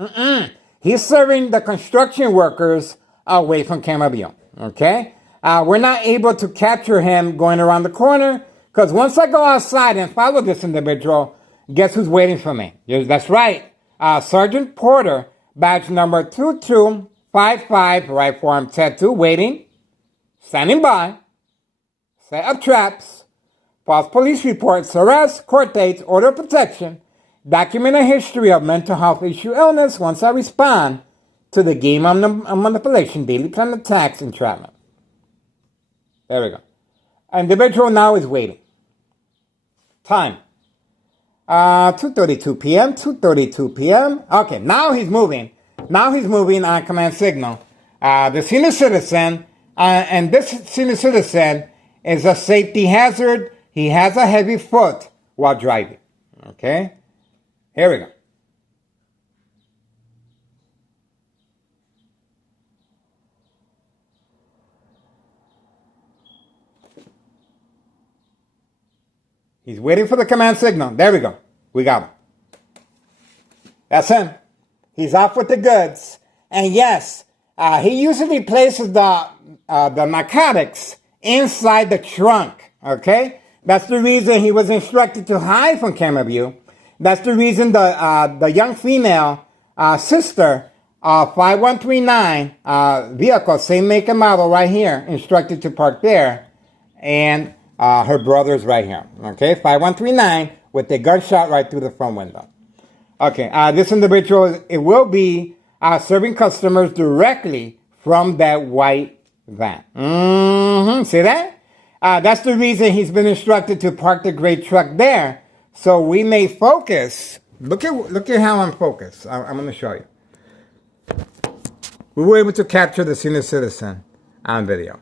He's serving the construction workers away from camera view. Okay? We're not able to capture him going around the corner, because once I go outside and follow this individual, guess who's waiting for me? Yes, that's right. Sergeant Porter, badge number 2255, right form tattoo, waiting, standing by, set up traps, false police reports, arrest, court dates, order of protection, document a history of mental health issue illness once I respond to the game of manipulation, daily plan attacks, entrapment. There we go. Individual now is waiting. Time. 2:32 p.m., 2:32 p.m. Okay, now he's moving. Now he's moving on command signal. The senior citizen, and this senior citizen is a safety hazard. He has a heavy foot while driving. Okay? Here we go. He's waiting for the command signal. There we go. We got him. That's him. He's off with the goods. And yes, he usually places the narcotics inside the trunk. Okay? That's the reason he was instructed to hide from camera view. That's the reason the young female sister of 5139 vehicle, same make and model right here, instructed to park there. And her brother's right here. Okay, 5139 with a gunshot right through the front window. Okay, this individual, it will be serving customers directly from that white van. See that? That's the reason he's been instructed to park the gray truck there, so we may focus. Look at how I'm focused. I'm going to show you. We were able to capture the senior citizen on video.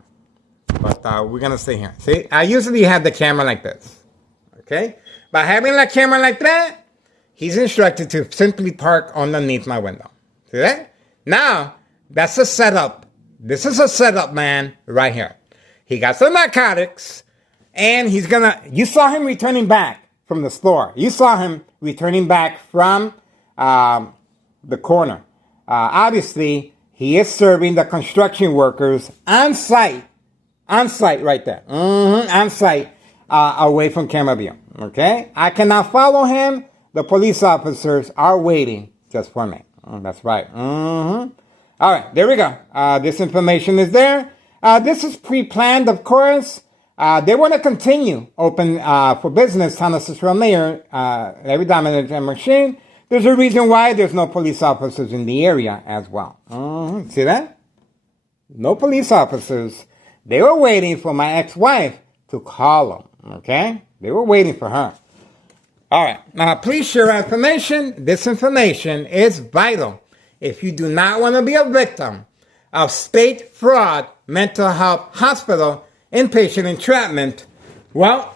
But we're going to stay here. See, I usually have the camera like this. Okay? By having the camera like that, he's instructed to simply park underneath my window. See that? Now, that's a setup. This is a setup, man, right here. He got some narcotics, and he's going to... You saw him returning back from the store. You saw him returning back from the corner. Obviously, he is serving the construction workers on site. On site right there. On site, away from camera view. Okay? I cannot follow him. The police officers are waiting just for me. That's right. All right, there we go. This information is there. This is pre-planned, of course. They want to continue open for business, Honda Cicero Mayor, every dominant machine. There's a reason why there's no police officers in the area as well. See that? No police officers. They were waiting for my ex-wife to call them, okay? They were waiting for her. All right. Now, please share information. This information is vital. If you do not want to be a victim of state fraud, mental health, hospital, inpatient entrapment, well,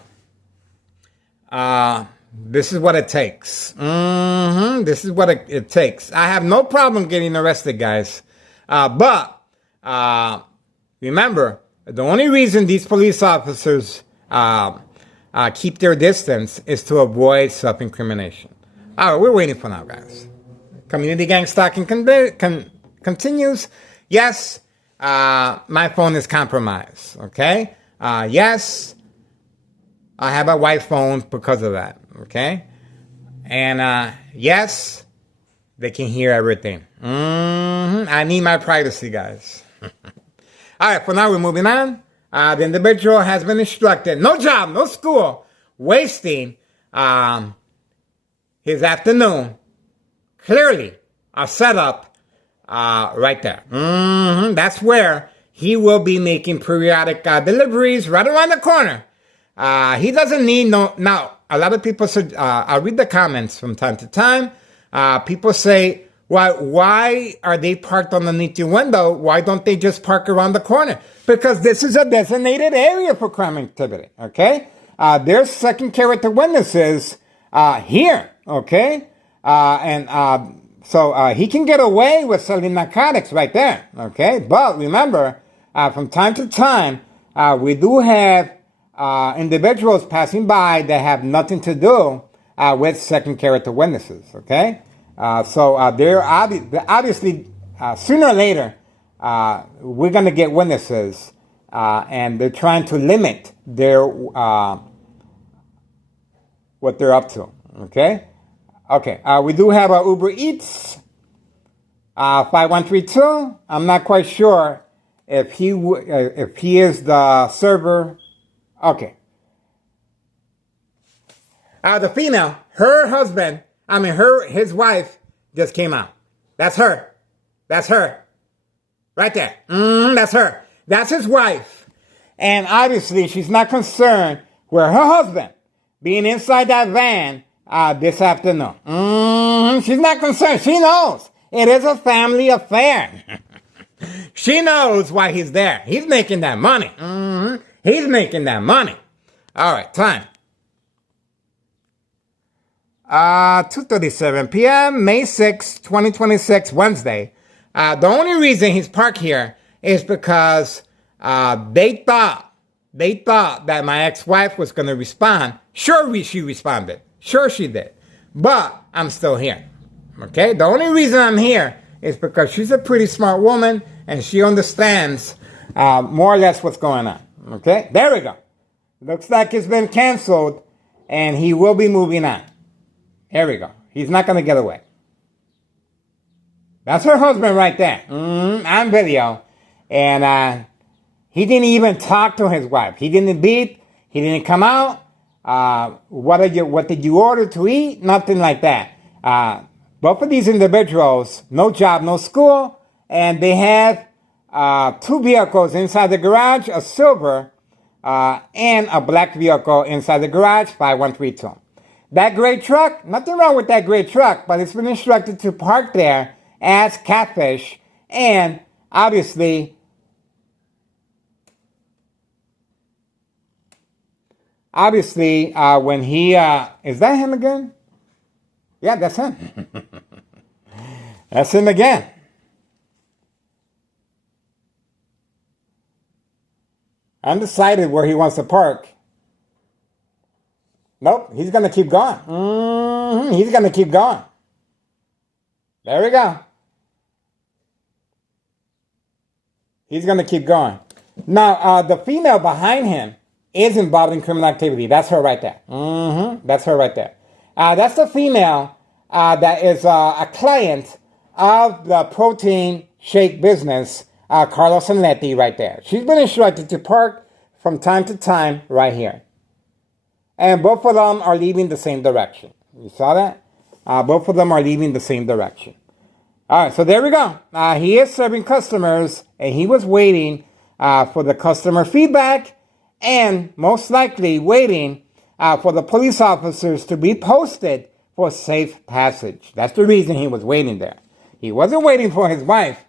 this is what it takes. This is what it takes. I have no problem getting arrested, guys. But remember, the only reason these police officers keep their distance is to avoid self-incrimination. All right, we're waiting for now, guys. Community gang stalking continues. Yes, my phone is compromised, okay? Yes, I have a white phone because of that, okay? And yes, they can hear everything. I need my privacy, guys. All right, for now, we're moving on. The individual has been instructed, no job, no school, wasting his afternoon. Clearly, a setup right there. That's where he will be making periodic deliveries right around the corner. He doesn't need no... Now, a lot of people said, I'll read the comments from time to time. People say, why are they parked underneath your window? Why don't they just park around the corner? Because this is a designated area for crime activity, okay? There's second character witnesses here, okay? So he can get away with selling narcotics right there, okay? But remember, from time to time, we do have individuals passing by that have nothing to do with second character witnesses, okay? So they're obviously, sooner or later, we're going to get witnesses, and they're trying to limit their what they're up to, okay? Okay, we do have a Uber Eats, 5132. I'm not quite sure if he is the server. Okay. The female, his wife just came out. That's her. That's her. Right there. That's her. That's his wife. And obviously, she's not concerned with her husband being inside that van this afternoon. She's not concerned. She knows it is a family affair. She knows why he's there. He's making that money. He's making that money. All right, time. 2:37 p.m., May 6, 2026, Wednesday. The only reason he's parked here is because they thought that my ex-wife was going to respond. Sure, she responded. Sure, she did. But I'm still here. Okay? The only reason I'm here is because she's a pretty smart woman and she understands more or less what's going on. Okay? There we go. Looks like it's been canceled and he will be moving on. There we go. He's not going to get away. That's her husband right there. On video. And he didn't even talk to his wife. He didn't beep. He didn't come out. What did you order to eat? Nothing like that. Both of these individuals, no job, no school. And they have 2 vehicles inside the garage, a silver and a black vehicle inside the garage, 5132. That gray truck, nothing wrong with that gray truck, but it's been instructed to park there as Catfish. And obviously, when he, is that him again? Yeah, that's him. That's him again. Undecided where he wants to park. Nope, he's going to keep going. He's going to keep going. There we go. He's going to keep going. Now, the female behind him is involved in criminal activity. That's her right there. That's her right there. That's the female that is a client of the protein shake business, Carlos and Letty right there. She's been instructed to park from time to time right here. And both of them are leaving the same direction. You saw that? Both of them are leaving the same direction. All right, so there we go. He is serving customers, and he was waiting for the customer feedback and most likely waiting for the police officers to be posted for safe passage. That's the reason he was waiting there. He wasn't waiting for his wife.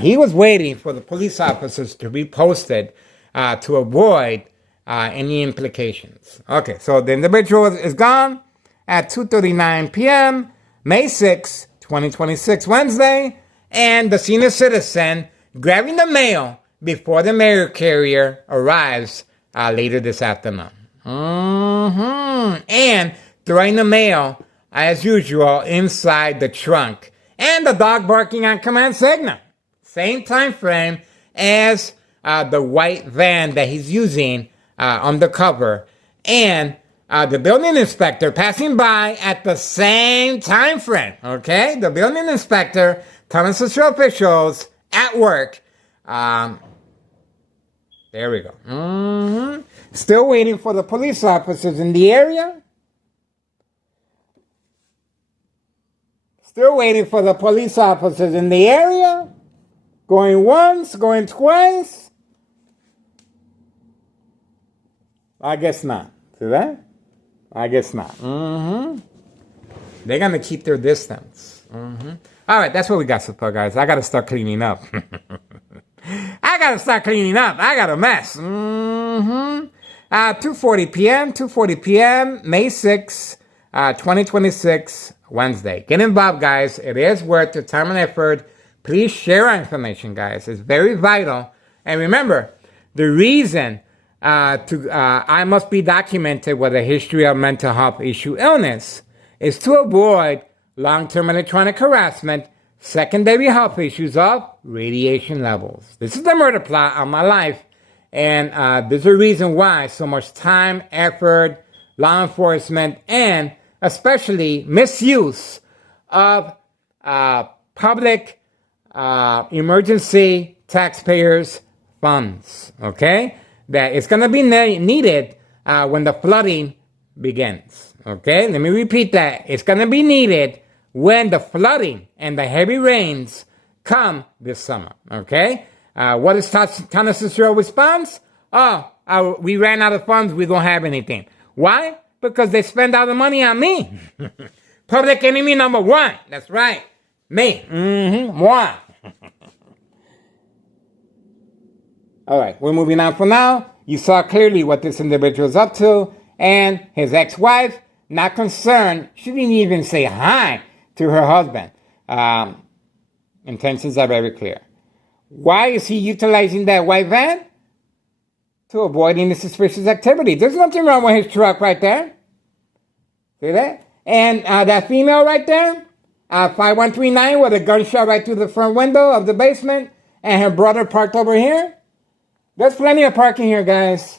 He was waiting for the police officers to be posted to avoid any implications. Okay, so the individual is gone at 2:39 p.m., May 6, 2026, Wednesday, and the senior citizen grabbing the mail before the mail carrier arrives later this afternoon. And throwing the mail, as usual, inside the trunk. And the dog barking on command signal. Same time frame as the white van that he's using undercover. And the building inspector passing by at the same time frame. Okay? The building inspector telling social officials at work. There we go. Still waiting for the police officers in the area. Still waiting for the police officers in the area. Going once, going twice. I guess not. See that? I guess not. They're going to keep their distance. All right, that's what we got so far, guys. I got to start cleaning up. I got a mess. 2:40 p.m., May 6, 2026, Wednesday. Get involved, guys. It is worth your time and effort. Please share our information, guys. It's very vital. And remember, the reason I must be documented with a history of mental health issue illness is to avoid long-term electronic harassment, secondary health issues of radiation levels. This is the murder plot of my life, and there's a reason why so much time, effort, law enforcement, and especially misuse of public emergency taxpayers' funds, okay? That it's going to be needed when the flooding begins, okay? Let me repeat that. It's going to be needed when the flooding and the heavy rains come this summer, okay? What is Tanasisro response? We ran out of funds. We don't have anything. Why? Because they spend all the money on me. Public enemy number one. That's right. Me. Moi. All right, we're moving on for now. You saw clearly what this individual is up to, and his ex-wife, not concerned. She didn't even say hi to her husband. Intentions are very clear. Why is he utilizing that white van? To avoid any suspicious activity. There's nothing wrong with his truck right there. See that? And that female right there, 5139 with a gunshot right through the front window of the basement, and her brother parked over here. There's plenty of parking here, guys.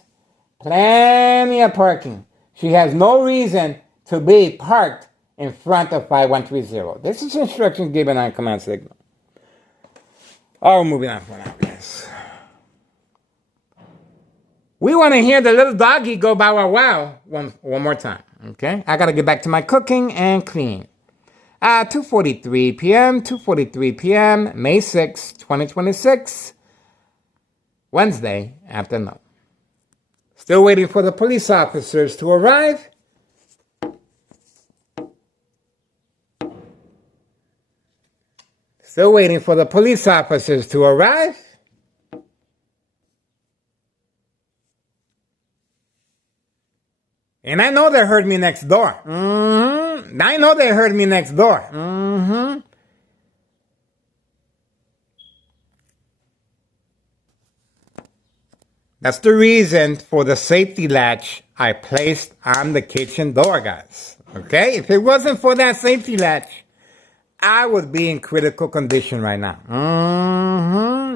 Plenty of parking. She has no reason to be parked in front of 5130. This is instructions given on command signal. Oh, moving on for now, guys. We want to hear the little doggy go bow wow wow one more time, okay? I got to get back to my cooking and cleaning. 2:43 p.m., May 6, 2026, Wednesday afternoon. Still waiting for the police officers to arrive. Still waiting for the police officers to arrive. And I know they heard me next door. I know they heard me next door. That's the reason for the safety latch I placed on the kitchen door, guys. Okay? If it wasn't for that safety latch, I would be in critical condition right now.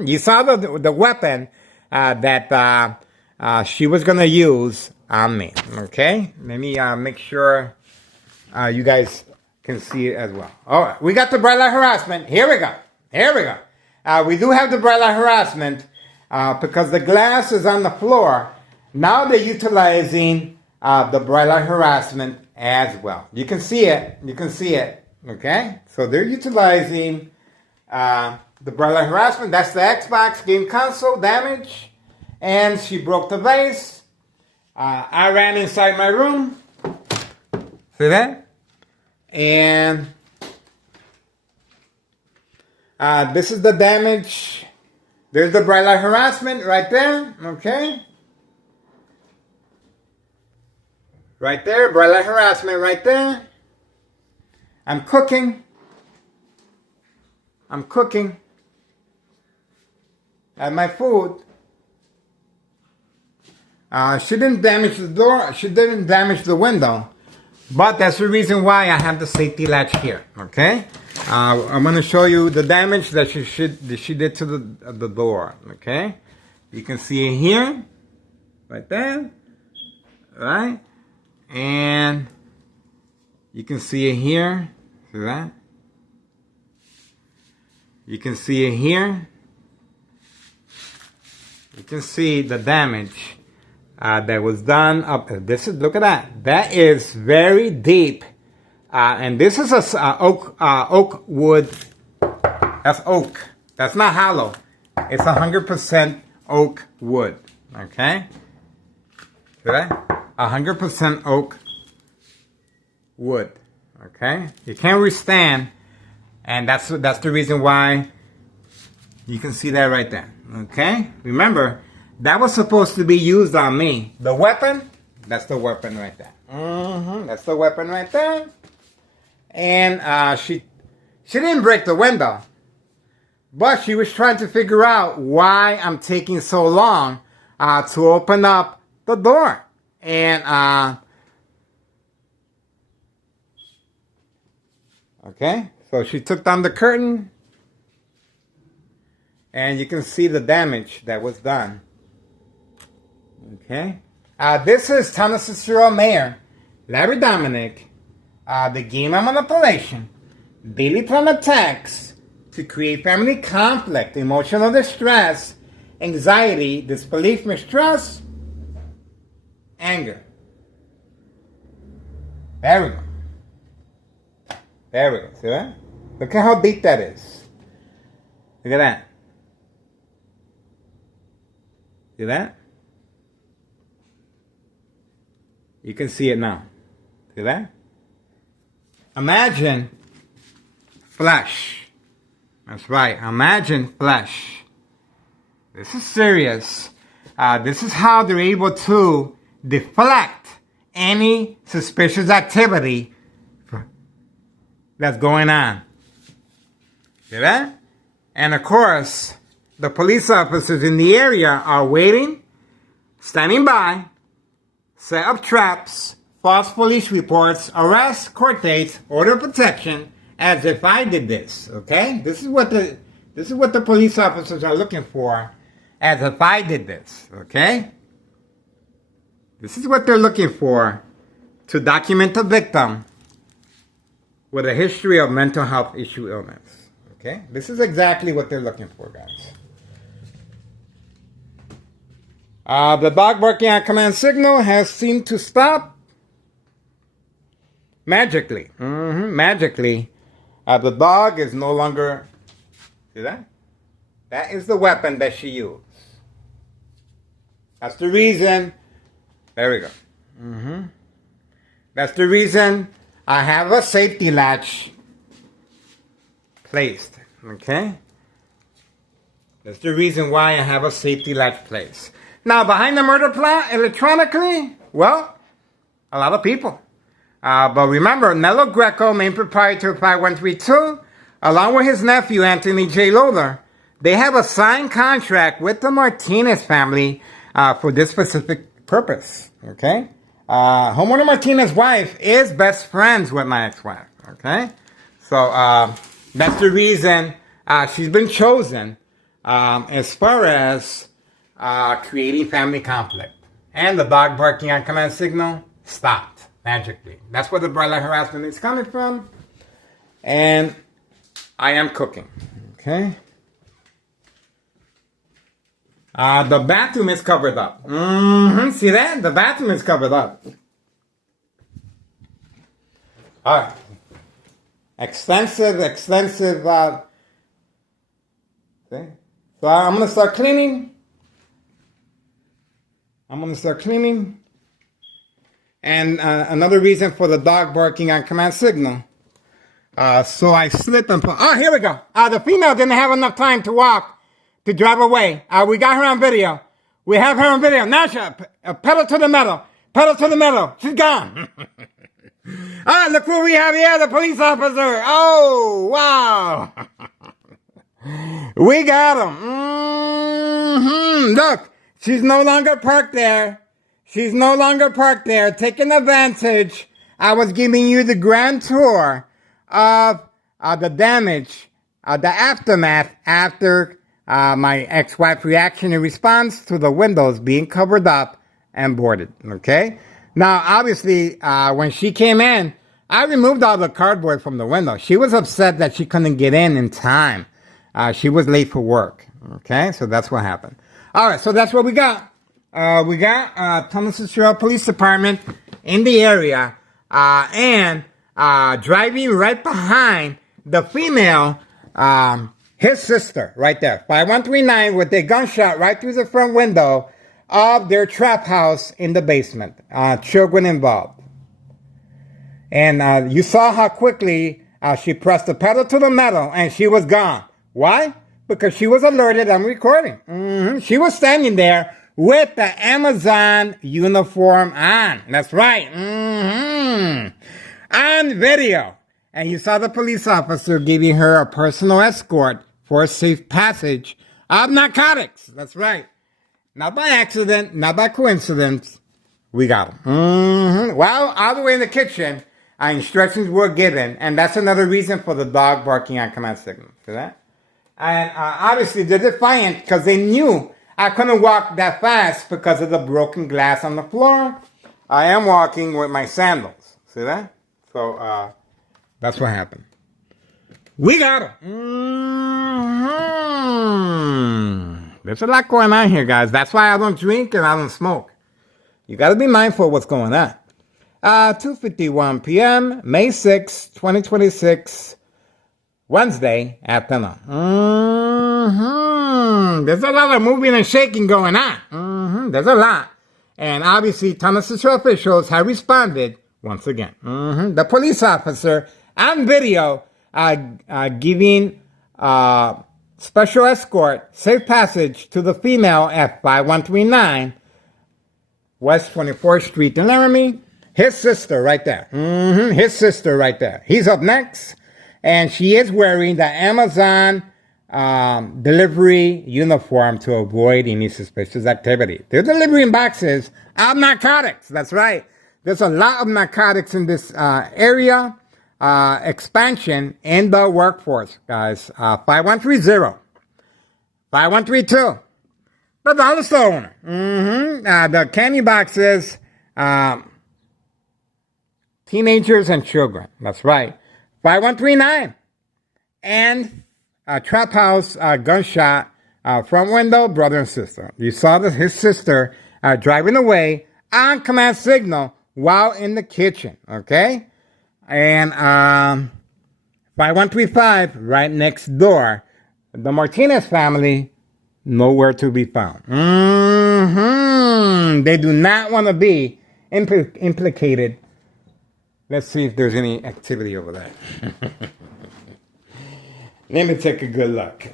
You saw the weapon that she was going to use on me. Okay? Let me make sure you guys can see it as well. All right. We got the bright light harassment. Here we go. We do have the bright light harassment because the glass is on the floor. Now they're utilizing the bright light harassment as well. You can see it. Okay? So they're utilizing the bright light harassment. That's the Xbox game console damage. And she broke the vase. I ran inside my room. See that? And this is the damage. There's the bright light harassment right there. Okay? Right there. Bright light harassment right there. I'm cooking. at my food. She didn't damage the door. She didn't damage the window. But that's the reason why I have the safety latch here. Okay? I'm going to show you the damage that she did to the door. Okay? You can see it here. Right there. Right? And you can see it here. See that? You can see it here. You can see the damage that was done up. This is, look at that. That is very deep. And this is a oak wood. That's oak. That's not hollow. It's 100% oak wood. Okay? See that? 100% oak wood. Okay? You can't withstand. And that's the reason why you can see that right there. Okay? Remember, that was supposed to be used on me. The weapon, that's the weapon right there. That's the weapon right there. And she didn't break the window. But she was trying to figure out why I'm taking so long to open up the door. And, okay, so she took down the curtain. And you can see the damage that was done. Okay. This is Town of Cicero Mayor Larry Dominic. The game of manipulation, daily plan attacks to create family conflict, emotional distress, anxiety, disbelief, mistrust, anger. There we go. There we go. See that? Look at how deep that is. Look at that. See that? You can see it now. See that? Imagine flesh. That's right. Imagine flesh. This is serious. This is how they're able to deflect any suspicious activity that's going on. See that? And of course, the police officers in the area are waiting, standing by, set up traps, false police reports, arrests, court dates, order protection, as if I did this. Okay? This is what the police officers are looking for, as if I did this. Okay? This is what they're looking for, to document the victim with a history of mental health issue illness. Okay? This is exactly what they're looking for, guys. The dog barking on command signal has seemed to stop magically. Magically. The dog is no longer... See that? That is the weapon that she used. That's the reason... There we go. That's the reason I have a safety latch placed. Okay? That's the reason why I have a safety latch placed. Now, behind the murder plot, electronically, well, a lot of people. But remember, Nello Greco, main proprietor of 5132, along with his nephew, Anthony J. Lothar, they have a signed contract with the Martinez family for this specific purpose. Okay? Homeowner Martinez's wife is best friends with my ex-wife. Okay? So, that's the reason she's been chosen as far as creating family conflict. And the dog barking on command signal stopped magically. That's where the bright light harassment is coming from. And I am cooking. Okay? The bathroom is covered up. See that? The bathroom is covered up. Alright. Extensive. See? So I'm going to start cleaning. And another reason for the dog barking on command signal. So I slip and put... Oh, here we go. The female didn't have enough time to walk, to drive away. We got her on video. We have her on video. Now, pedal to the metal. Pedal to the metal. She's gone. All right, look who we have here, the police officer. Oh, wow. We got him. Look, she's no longer parked there. She's no longer parked there, taking advantage. I was giving you the grand tour of the damage, the aftermath after my ex-wife reaction in response to the windows being covered up and boarded. Okay? Now, obviously, when she came in, I removed all the cardboard from the window. She was upset that she couldn't get in time. She was late for work. Okay? So that's what happened. All right, so that's what we got. We got Thomas Fitzgerald Police Department in the area and driving right behind the female, his sister, right there. 5139 with a gunshot right through the front window of their trap house in the basement. Children involved. And you saw how quickly she pressed the pedal to the metal and she was gone. Why? Because she was alerted I'm recording. She was standing there with the Amazon uniform on. That's right. On video. And you saw the police officer giving her a personal escort for a safe passage of narcotics. That's right. Not by accident, not by coincidence. We got him. Well, all the way in the kitchen, instructions were given. And that's another reason for the dog barking on command signal. See that? And obviously they're defiant because they knew I couldn't walk that fast because of the broken glass on the floor. I am walking with my sandals. See that? So that's what happened. We got him. There's a lot going on here, guys. That's why I don't drink and I don't smoke. You got to be mindful of what's going on. 2:51 p.m., May 6, 2026. Wednesday afternoon. There's a lot of moving and shaking going on. There's a lot. And obviously, Thomas Fitzgerald officials have responded once again. The police officer on video giving special escort, safe passage to the female at 5139 West 24th Street in Laramie. His sister right there. His sister right there. He's up next. And she is wearing the Amazon delivery uniform to avoid any suspicious activity. They're delivering boxes of narcotics. That's right. There's a lot of narcotics in this area. Expansion in the workforce, guys. 5130. 5132. The dollar store owner. The candy boxes, teenagers and children. That's right. 5139. And trap house gunshot front window, brother and sister. You saw his sister driving away on command signal while in the kitchen. Okay? And 5135 right next door. The Martinez family, nowhere to be found. They do not want to be implicated. Let's see if there's any activity over there. Let me take a good look.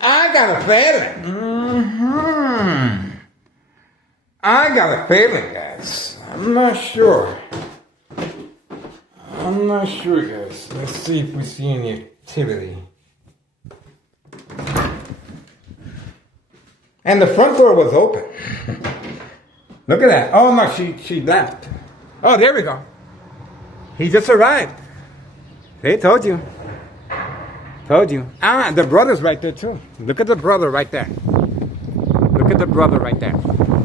I got a feeling. I got a feeling, guys. I'm not sure. Guys. Let's see if we see any activity. And the front door was open. Look at that. Oh, no, she left. Oh, there we go. He just arrived. They told you. The brother's right there, too. Look at the brother right there.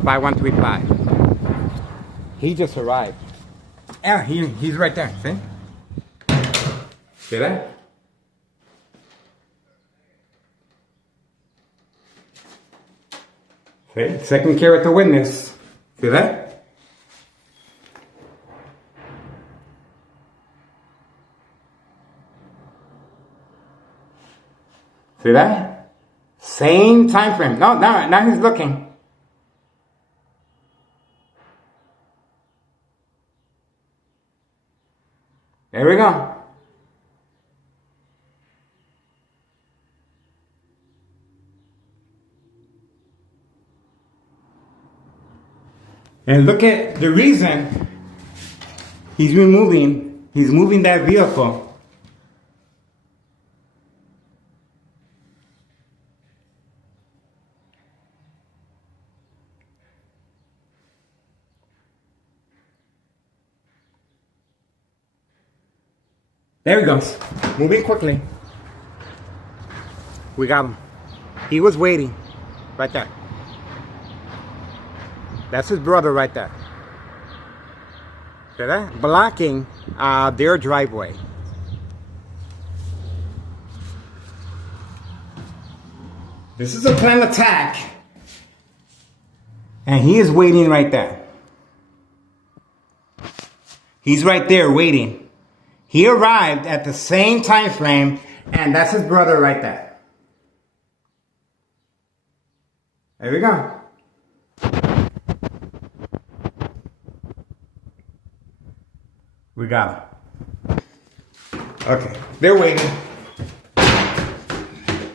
5135. He just arrived. Yeah, he's right there. See? See that? See? Second character witness. See that? See that? Same time frame. No, now he's looking. There we go. And look at the reason he's moving that vehicle. There he goes. Moving quickly. We got him. He was waiting. Right there. That's his brother right there. See that? Blocking their driveway. This is a planned attack. And he is waiting right there. He's right there waiting. He arrived at the same time frame, and that's his brother right there. There we go. We got him. Okay, they're waiting.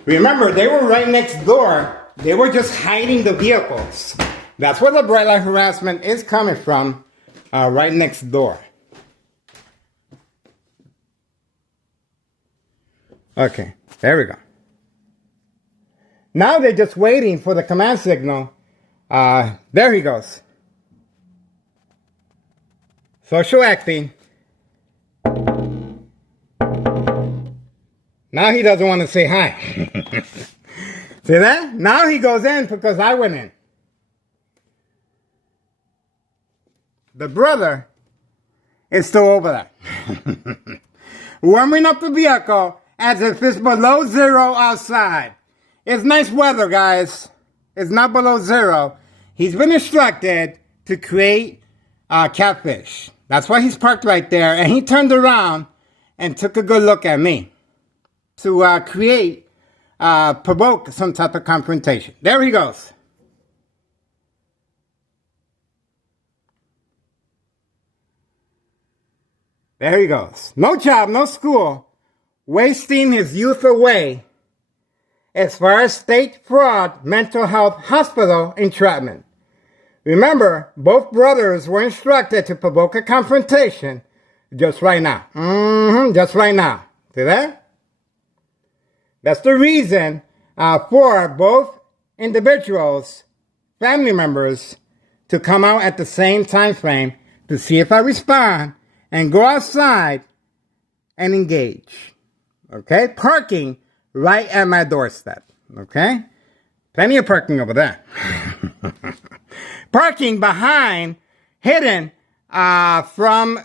Remember, they were right next door. They were just hiding the vehicles. That's where the bright light harassment is coming from, right next door. Okay, there we go. Now they're just waiting for the command signal. There he goes. Social acting. Now he doesn't want to say hi. See that? Now he goes in because I went in. The brother is still over there. Warming up the vehicle as if it's below zero outside. It's nice weather, guys. It's not below zero. He's been instructed to create catfish. That's why he's parked right there. And he turned around and took a good look at me. To provoke some type of confrontation. There he goes. There he goes. No job, no school. Wasting his youth away as far as state fraud, mental health, hospital entrapment. Remember, both brothers were instructed to provoke a confrontation just right now. Just right now. See that? That's the reason for both individuals, family members, to come out at the same time frame to see if I respond and go outside and engage. Okay? Parking right at my doorstep. Okay? Plenty of parking over there. Parking behind, hidden from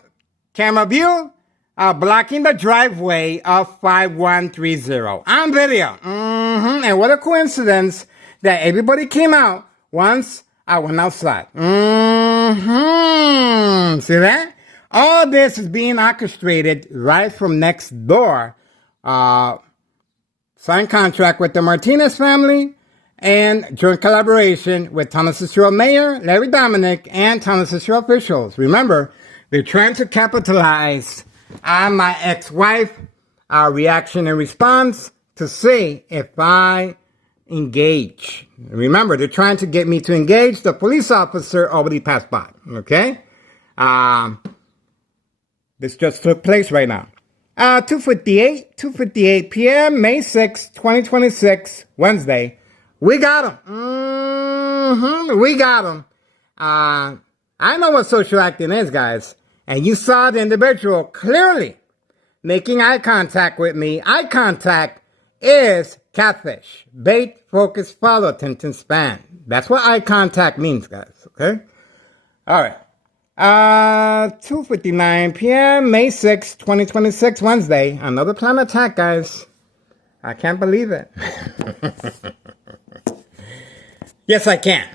camera view, blocking the driveway of 5130 on video. And what a coincidence that everybody came out once I went outside. See that? All this is being orchestrated right from next door. Signed contract with the Martinez family and joint collaboration with Townless Cicero Mayor Larry Dominic and Townless Cicero officials. Remember, they're trying to capitalize on my ex-wife, our reaction and response to see if I engage. Remember, they're trying to get me to engage. The police officer already passed by, okay? This just took place right now. 2:58 p.m., May 6, 2026, Wednesday. We got him. We got him. I know what social acting is, guys. And you saw the individual clearly making eye contact with me. Eye contact is catfish. Bait, focus, follow, attention span. That's what eye contact means, guys. Okay? All right. 2:59 p.m., May 6, 2026, Wednesday. Another planned attack, guys. I can't believe it. Yes, I can.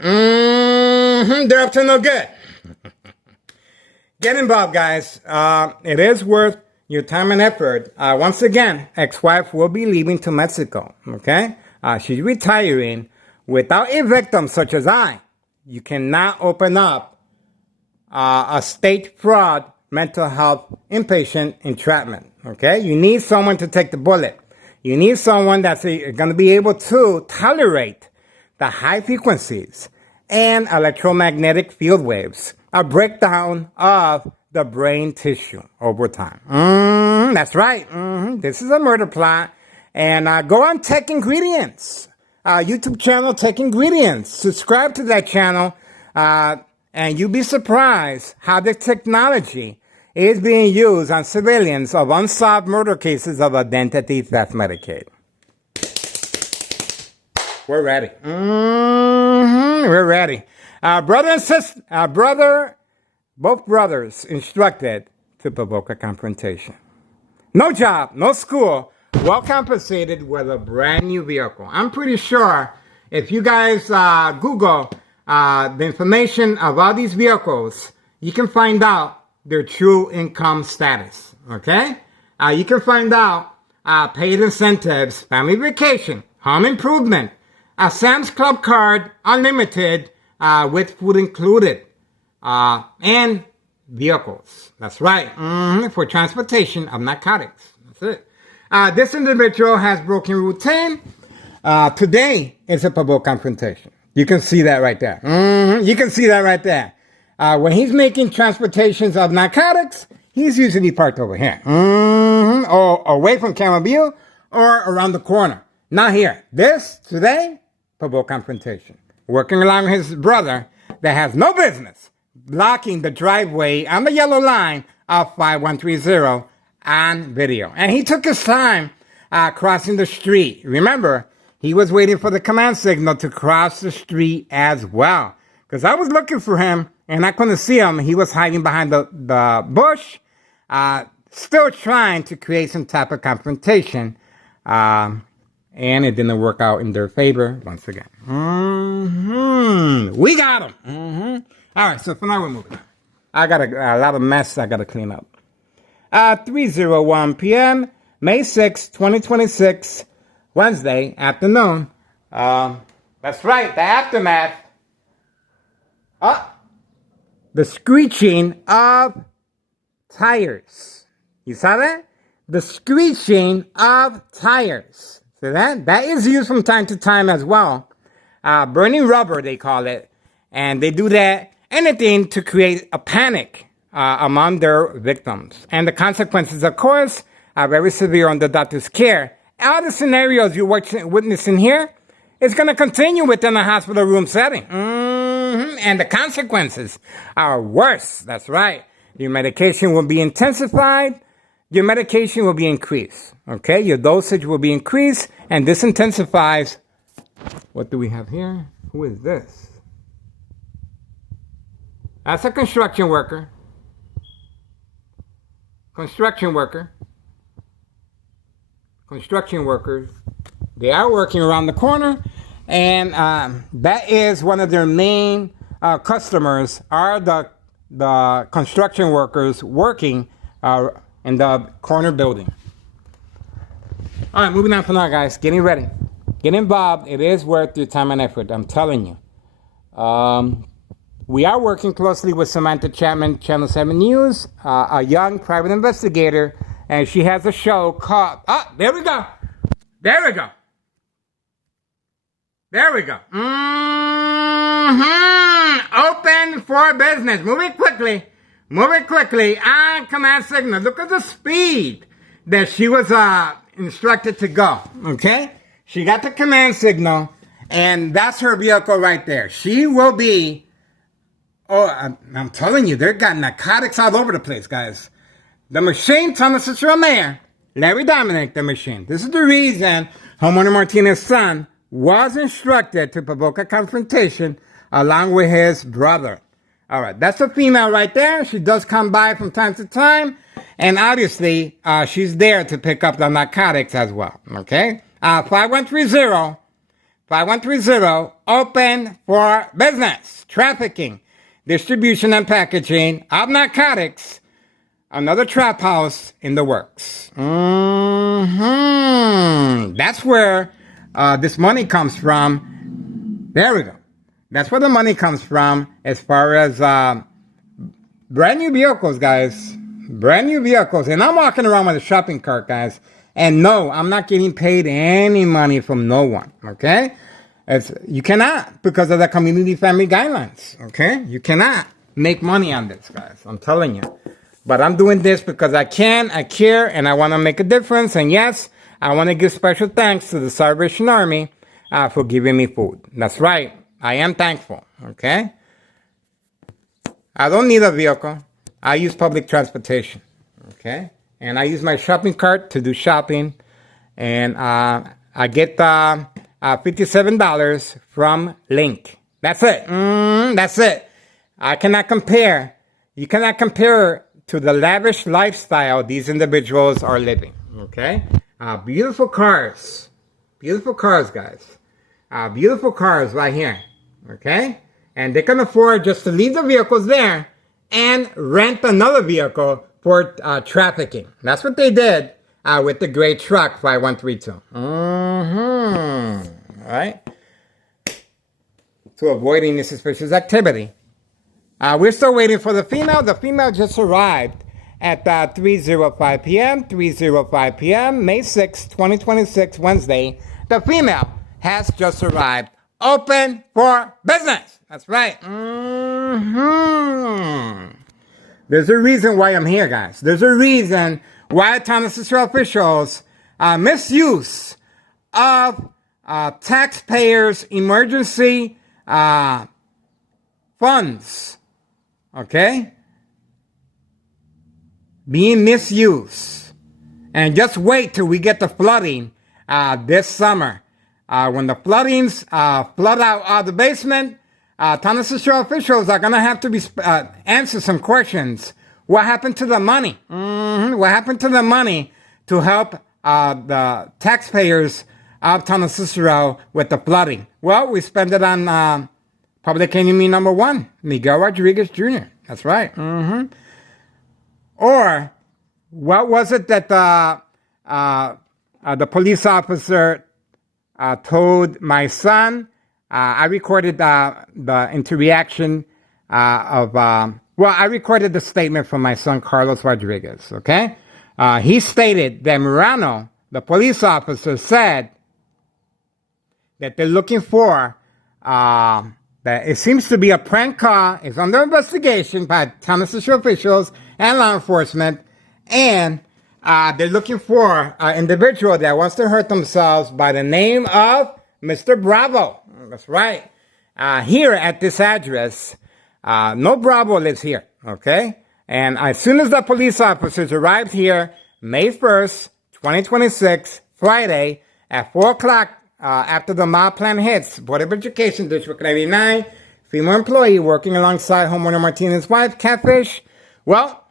They're up to no good. Get involved, guys. It is worth your time and effort. Once again, ex-wife will be leaving to Mexico, okay? She's retiring. Without a victim such as I, you cannot open up a state fraud, mental health, inpatient entrapment, okay? You need someone to take the bullet. You need someone that's going to be able to tolerate the high frequencies and electromagnetic field waves, a breakdown of the brain tissue over time. That's right. This is a murder plot. And go on Tech Ingredients, YouTube channel Tech Ingredients. Subscribe to that channel, and you'll be surprised how the technology is being used on civilians of unsolved murder cases of identity theft Medicaid. We're ready. We're ready. Brother and sister, both brothers instructed to provoke a confrontation. No job, no school, well compensated with a brand new vehicle. I'm pretty sure if you guys Google the information of all these vehicles, you can find out their true income status. Okay? You can find out paid incentives, family vacation, home improvement, a Sam's Club card, unlimited, with food included, and vehicles. That's right. For transportation of narcotics. That's it. This individual has broken routine. Today is a provoke confrontation. You can see that right there. You can see that right there. When he's making transportations of narcotics, he's usually parked over here. Or away from camera view or around the corner. Not here. This, today, provoke confrontation. Working along his brother that has no business blocking the driveway on the yellow line of 5130 on video. And he took his time crossing the street. Remember, he was waiting for the command signal to cross the street as well. Because I was looking for him and I couldn't see him. He was hiding behind the bush, still trying to create some type of confrontation. And it didn't work out in their favor once again. We got him. All right, so for now we're moving on. I got a lot of mess I got to clean up. 3:01 p.m., May 6, 2026, Wednesday afternoon. That's right, the aftermath. The screeching of tires. You saw that? The screeching of tires. See that? That is used from time to time as well. Burning rubber, they call it. And they do that, anything to create a panic among their victims. And the consequences, of course, are very severe under doctor's care. All the scenarios you're witnessing here is going to continue within a hospital room setting. And the consequences are worse. That's right. Your medication will be intensified. Your medication will be increased. Okay? Your dosage will be increased. And this intensifies. What do we have here? Who is this? That's a construction worker. Construction worker. Construction workers. They are working around the corner. And that is one of their main customers are the construction workers working in the corner building. All right, moving on for now, guys. Getting ready. Get involved. It is worth your time and effort. I'm telling you. We are working closely with Samantha Chapman, Channel 7 News, a young private investigator, and she has a show called... there we go. There we go. There we go. Open for business. Move it quickly. Move it quickly. On command signal. Look at the speed that she was instructed to go. Okay? She got the command signal, and that's her vehicle right there. She will be... I'm telling you, they've got narcotics all over the place, guys. The machine, Thomas Cicero Mayor, Larry Dominic, the machine. This is the reason Homeowner Martinez's son was instructed to provoke a confrontation along with his brother. All right, that's a female right there. She does come by from time to time. And obviously, she's there to pick up the narcotics as well. Okay? 5130, open for business. Trafficking, distribution, and packaging of narcotics. Another trap house in the works. That's where this money comes from. There we go. That's where the money comes from as far as brand new vehicles, guys. Brand new vehicles. And I'm walking around with a shopping cart, guys. And no, I'm not getting paid any money from no one. Okay? You cannot because of the community family guidelines. Okay? You cannot make money on this, guys. I'm telling you. But I'm doing this because I can, I care, and I want to make a difference. And yes, I want to give special thanks to the Salvation Army for giving me food. That's right. I am thankful. Okay? I don't need a vehicle. I use public transportation. Okay? And I use my shopping cart to do shopping. And I get $57 from Link. That's it. That's it. I cannot compare. You cannot compare to the lavish lifestyle these individuals are living. Okay? Beautiful cars. Beautiful cars, guys. Beautiful cars right here. Okay? And they can afford just to leave the vehicles there and rent another vehicle for trafficking. That's what they did with the gray truck 5132. All right? To avoid any suspicious activity. We're still waiting for the female. The female just arrived at 3:05 p.m. 3:05 p.m. May 6, 2026, Wednesday. The female has just arrived. Open for business. That's right. There's a reason why I'm here, guys. There's a reason why Town of Cicero officials misuse of taxpayers' emergency funds. Okay? Being misused. And just wait till we get the flooding this summer. When the floodings flood out the basement, Town of Cicero officials are going to have to answer some questions. What happened to the money? What happened to the money to help the taxpayers of Town of Cicero with the flooding? Well, we spent it on public enemy number one, Miguel Rodriguez Jr. That's right. Or what was it that the police officer told my son? I recorded the interaction I recorded the statement from my son, Carlos Rodriguez, okay? He stated that Murano, the police officer, said that they're looking for, that it seems to be a prank call. It's under investigation by Town of Cicero officials and law enforcement, and they're looking for an individual that wants to hurt themselves by the name of Mr. Bravo. That's right. Here at this address, no Bravo lives here, okay? And as soon as the police officers arrived here, May 1st, 2026, Friday, at 4 o'clock, after the mob plan hits, Board of Education, District 99, female employee working alongside homeowner Martinez's wife, Catfish. Well,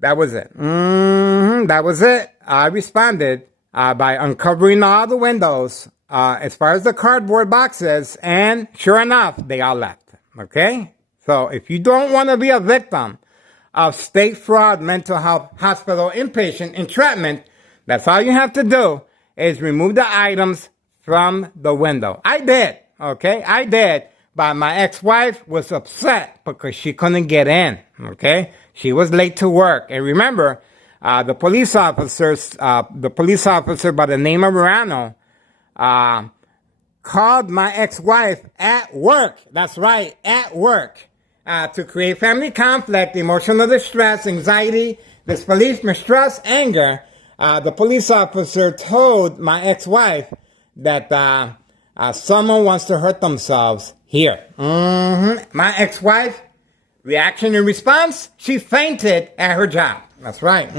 that was it. That was it. I responded by uncovering all the windows as far as the cardboard boxes, and sure enough, they all left. Okay? So if you don't want to be a victim of state fraud, mental health, hospital, inpatient, entrapment, that's all you have to do is remove the items from the window. I did. Okay? I did. But my ex-wife was upset because she couldn't get in. Okay? She was late to work. And remember, the police officer by the name of Murano, called my ex-wife at work. That's right, at work. To create family conflict, emotional distress, anxiety, disbelief, mistrust, anger. The police officer told my ex-wife that someone wants to hurt themselves here. My ex-wife, reaction and response, she fainted at her job. That's right.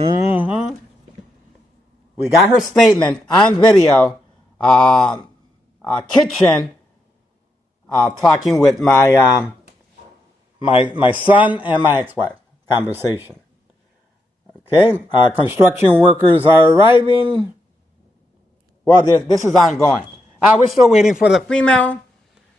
We got her statement on video. Kitchen, talking with my my son and my ex-wife. Conversation. Okay. Construction workers are arriving. Well, this is ongoing. We're still waiting for the female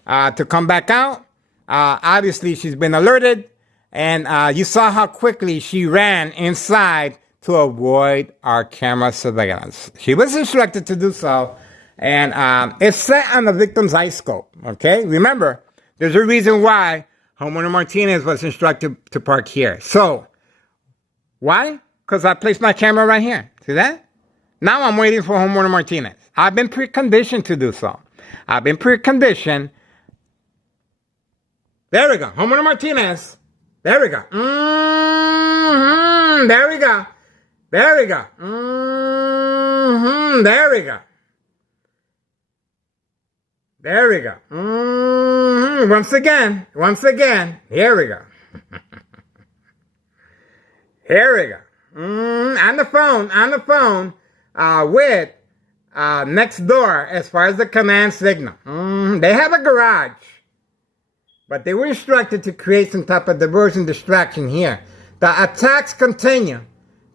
to come back out. Obviously, she's been alerted, and you saw how quickly she ran inside to avoid our camera surveillance. She was instructed to do so. And it's set on the victim's eye scope, okay? Remember, there's a reason why homeowner Martinez was instructed to park here. So, why? Because I placed my camera right here. See that? Now I'm waiting for homeowner Martinez. I've been preconditioned to do so. I've been preconditioned. There we go. Homeowner Martinez. There we go. There we go. There we go. There we go. There we go. Once again, here we go. Here we go. On the phone, with next door as far as the command signal. They have a garage, but they were instructed to create some type of diversion distraction here. The attacks continue.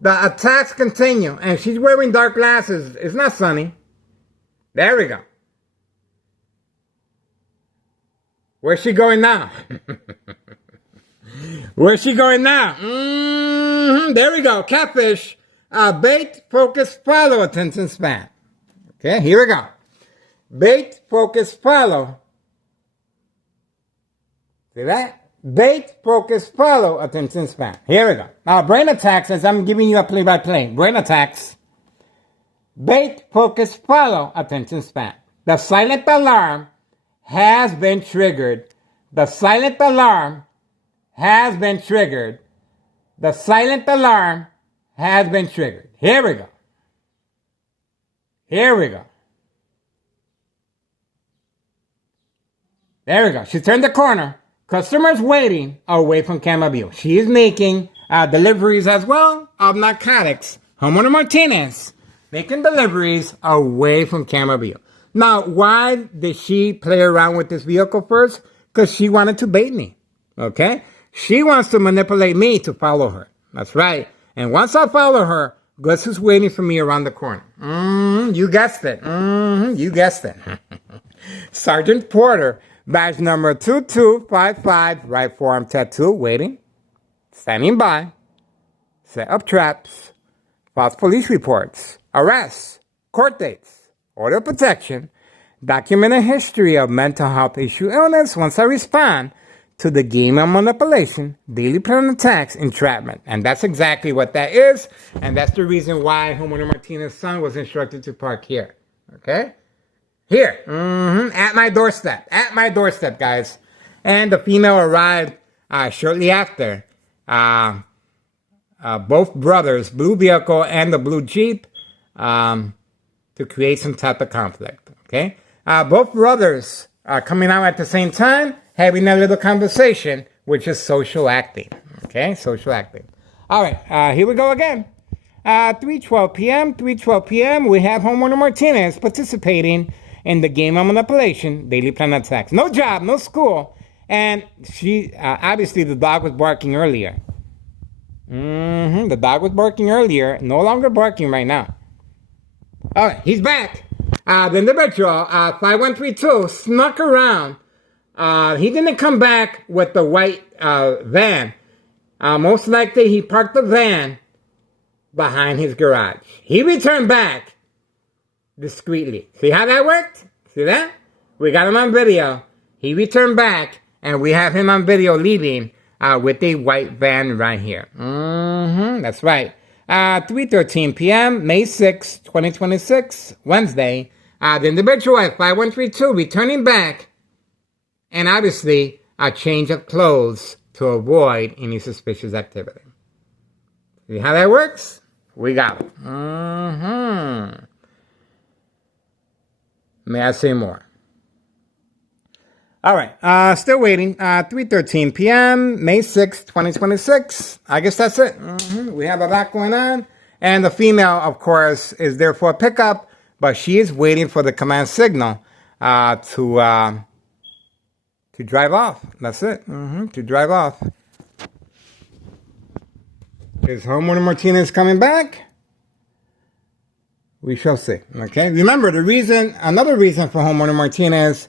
And she's wearing dark glasses. It's not sunny. There we go. Where's she going now? Where's she going now? There we go. Catfish. Bait, focus, follow, attention span. Okay, here we go. Bait, focus, follow. See that? Bait, focus, follow, attention span. Here we go. Now, brain attacks, as I'm giving you a play-by-play. Brain attacks. Bait, focus, follow, attention span. The silent alarm has been triggered. The silent alarm has been triggered. The silent alarm has been triggered. Here we go. Here we go. There we go. She turned the corner. Customers waiting away from camera view. She is making deliveries as well of narcotics. Homeowner Martinez making deliveries away from camera view. Now, why did she play around with this vehicle first? Because she wanted to bait me. Okay? She wants to manipulate me to follow her. That's right. And once I follow her, guess who's waiting for me around the corner? You guessed it. You guessed it. Sergeant Porter, badge number 2255, right forearm tattoo, waiting, standing by, set up traps, false police reports, arrests, court dates, order of protection, documented history of mental health issue illness once I respond to the game of manipulation, daily plan attacks, entrapment. And that's exactly what that is. And that's the reason why Homeowner Martinez's son was instructed to park here. Okay? Here. At my doorstep. At my doorstep, guys. And the female arrived shortly after. Both brothers, blue vehicle and the blue Jeep, to create some type of conflict. Okay? Both brothers are coming out at the same time, having a little conversation, which is social acting. Okay, social acting. All right, here we go again. 3:12 p.m., we have Homeowner Martinez participating in the game of manipulation, daily plan attacks. No job, no school. And she, obviously the dog was barking earlier. The dog was barking earlier, no longer barking right now. All right, he's back. The individual, 5132, snuck around. He didn't come back with the white van. Most likely he parked the van behind his garage. He returned back discreetly. See how that worked? See that? We got him on video. He returned back, and we have him on video leaving with a white van right here. That's right. 3:13 p.m., May 6, 2026, Wednesday. The individual at 5132 returning back, and obviously a change of clothes to avoid any suspicious activity. See how that works? We got it. May I say more? All right. Still waiting. 3:13 p.m., May 6, 2026. I guess that's it. We have a lot going on. And the female, of course, is there for a pickup, but she is waiting for the command signal to drive off. That's it. To drive off. Is Homeowner Martinez coming back? We shall see. Okay. Remember, another reason for Homeowner Martinez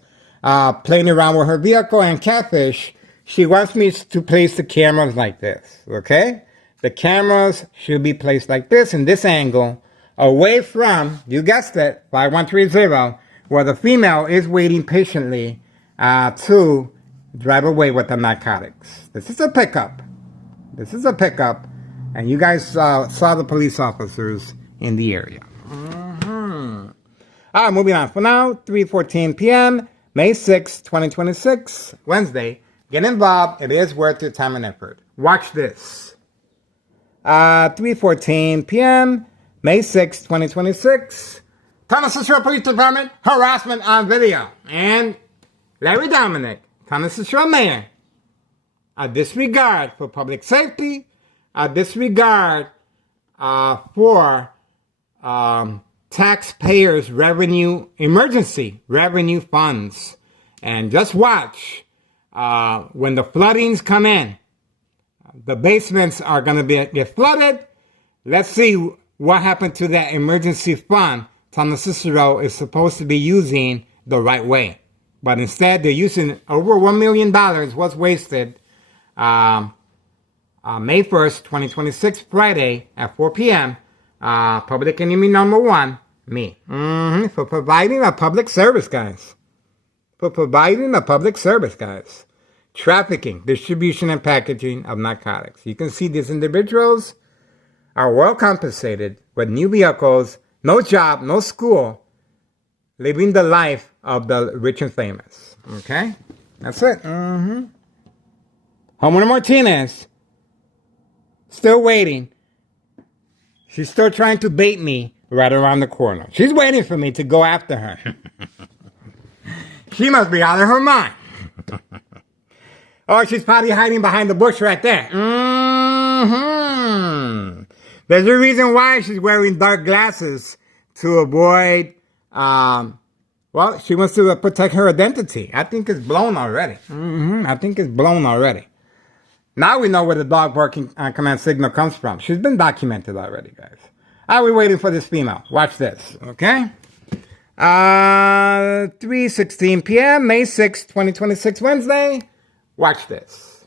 playing around with her vehicle and catfish, she wants me to place the cameras like this. Okay. The cameras should be placed like this in this angle, away from, you guessed it, 5130, where the female is waiting patiently to drive away with the narcotics. This is a pickup. This is a pickup. And you guys saw the police officers in the area. All right, moving on. For now, 3:14 p.m., May 6, 2026, Wednesday. Get involved. It is worth your time and effort. Watch this. 3:14 p.m., May 6, 2026. Tennessee Shore Police Department, harassment on video. And Larry Dominic, Tennessee Shore Mayor, a disregard for public safety, disregard for taxpayers' emergency revenue funds. And just watch when the floodings come in. The basements are going to get flooded. Let's see what happened to that emergency fund Thomas Cicero is supposed to be using the right way. But instead, they're using over $1 million was wasted May 1st, 2026, Friday at 4 p.m. Public enemy number one, me. For providing a public service, guys. Trafficking, distribution, and packaging of narcotics. You can see these individuals are well compensated with new vehicles, no job, no school, living the life of the rich and famous. Okay? That's it. Homona Martinez, still waiting. She's still trying to bait me right around the corner. She's waiting for me to go after her. She must be out of her mind. Oh, she's probably hiding behind the bush right there. There's a reason why she's wearing dark glasses to avoid, well, she wants to protect her identity. I think it's blown already. Now we know where the dog barking command signal comes from. She's been documented already, guys. We're waiting for this female. Watch this, okay? 3:16 p.m., May 6, 2026, Wednesday. Watch this.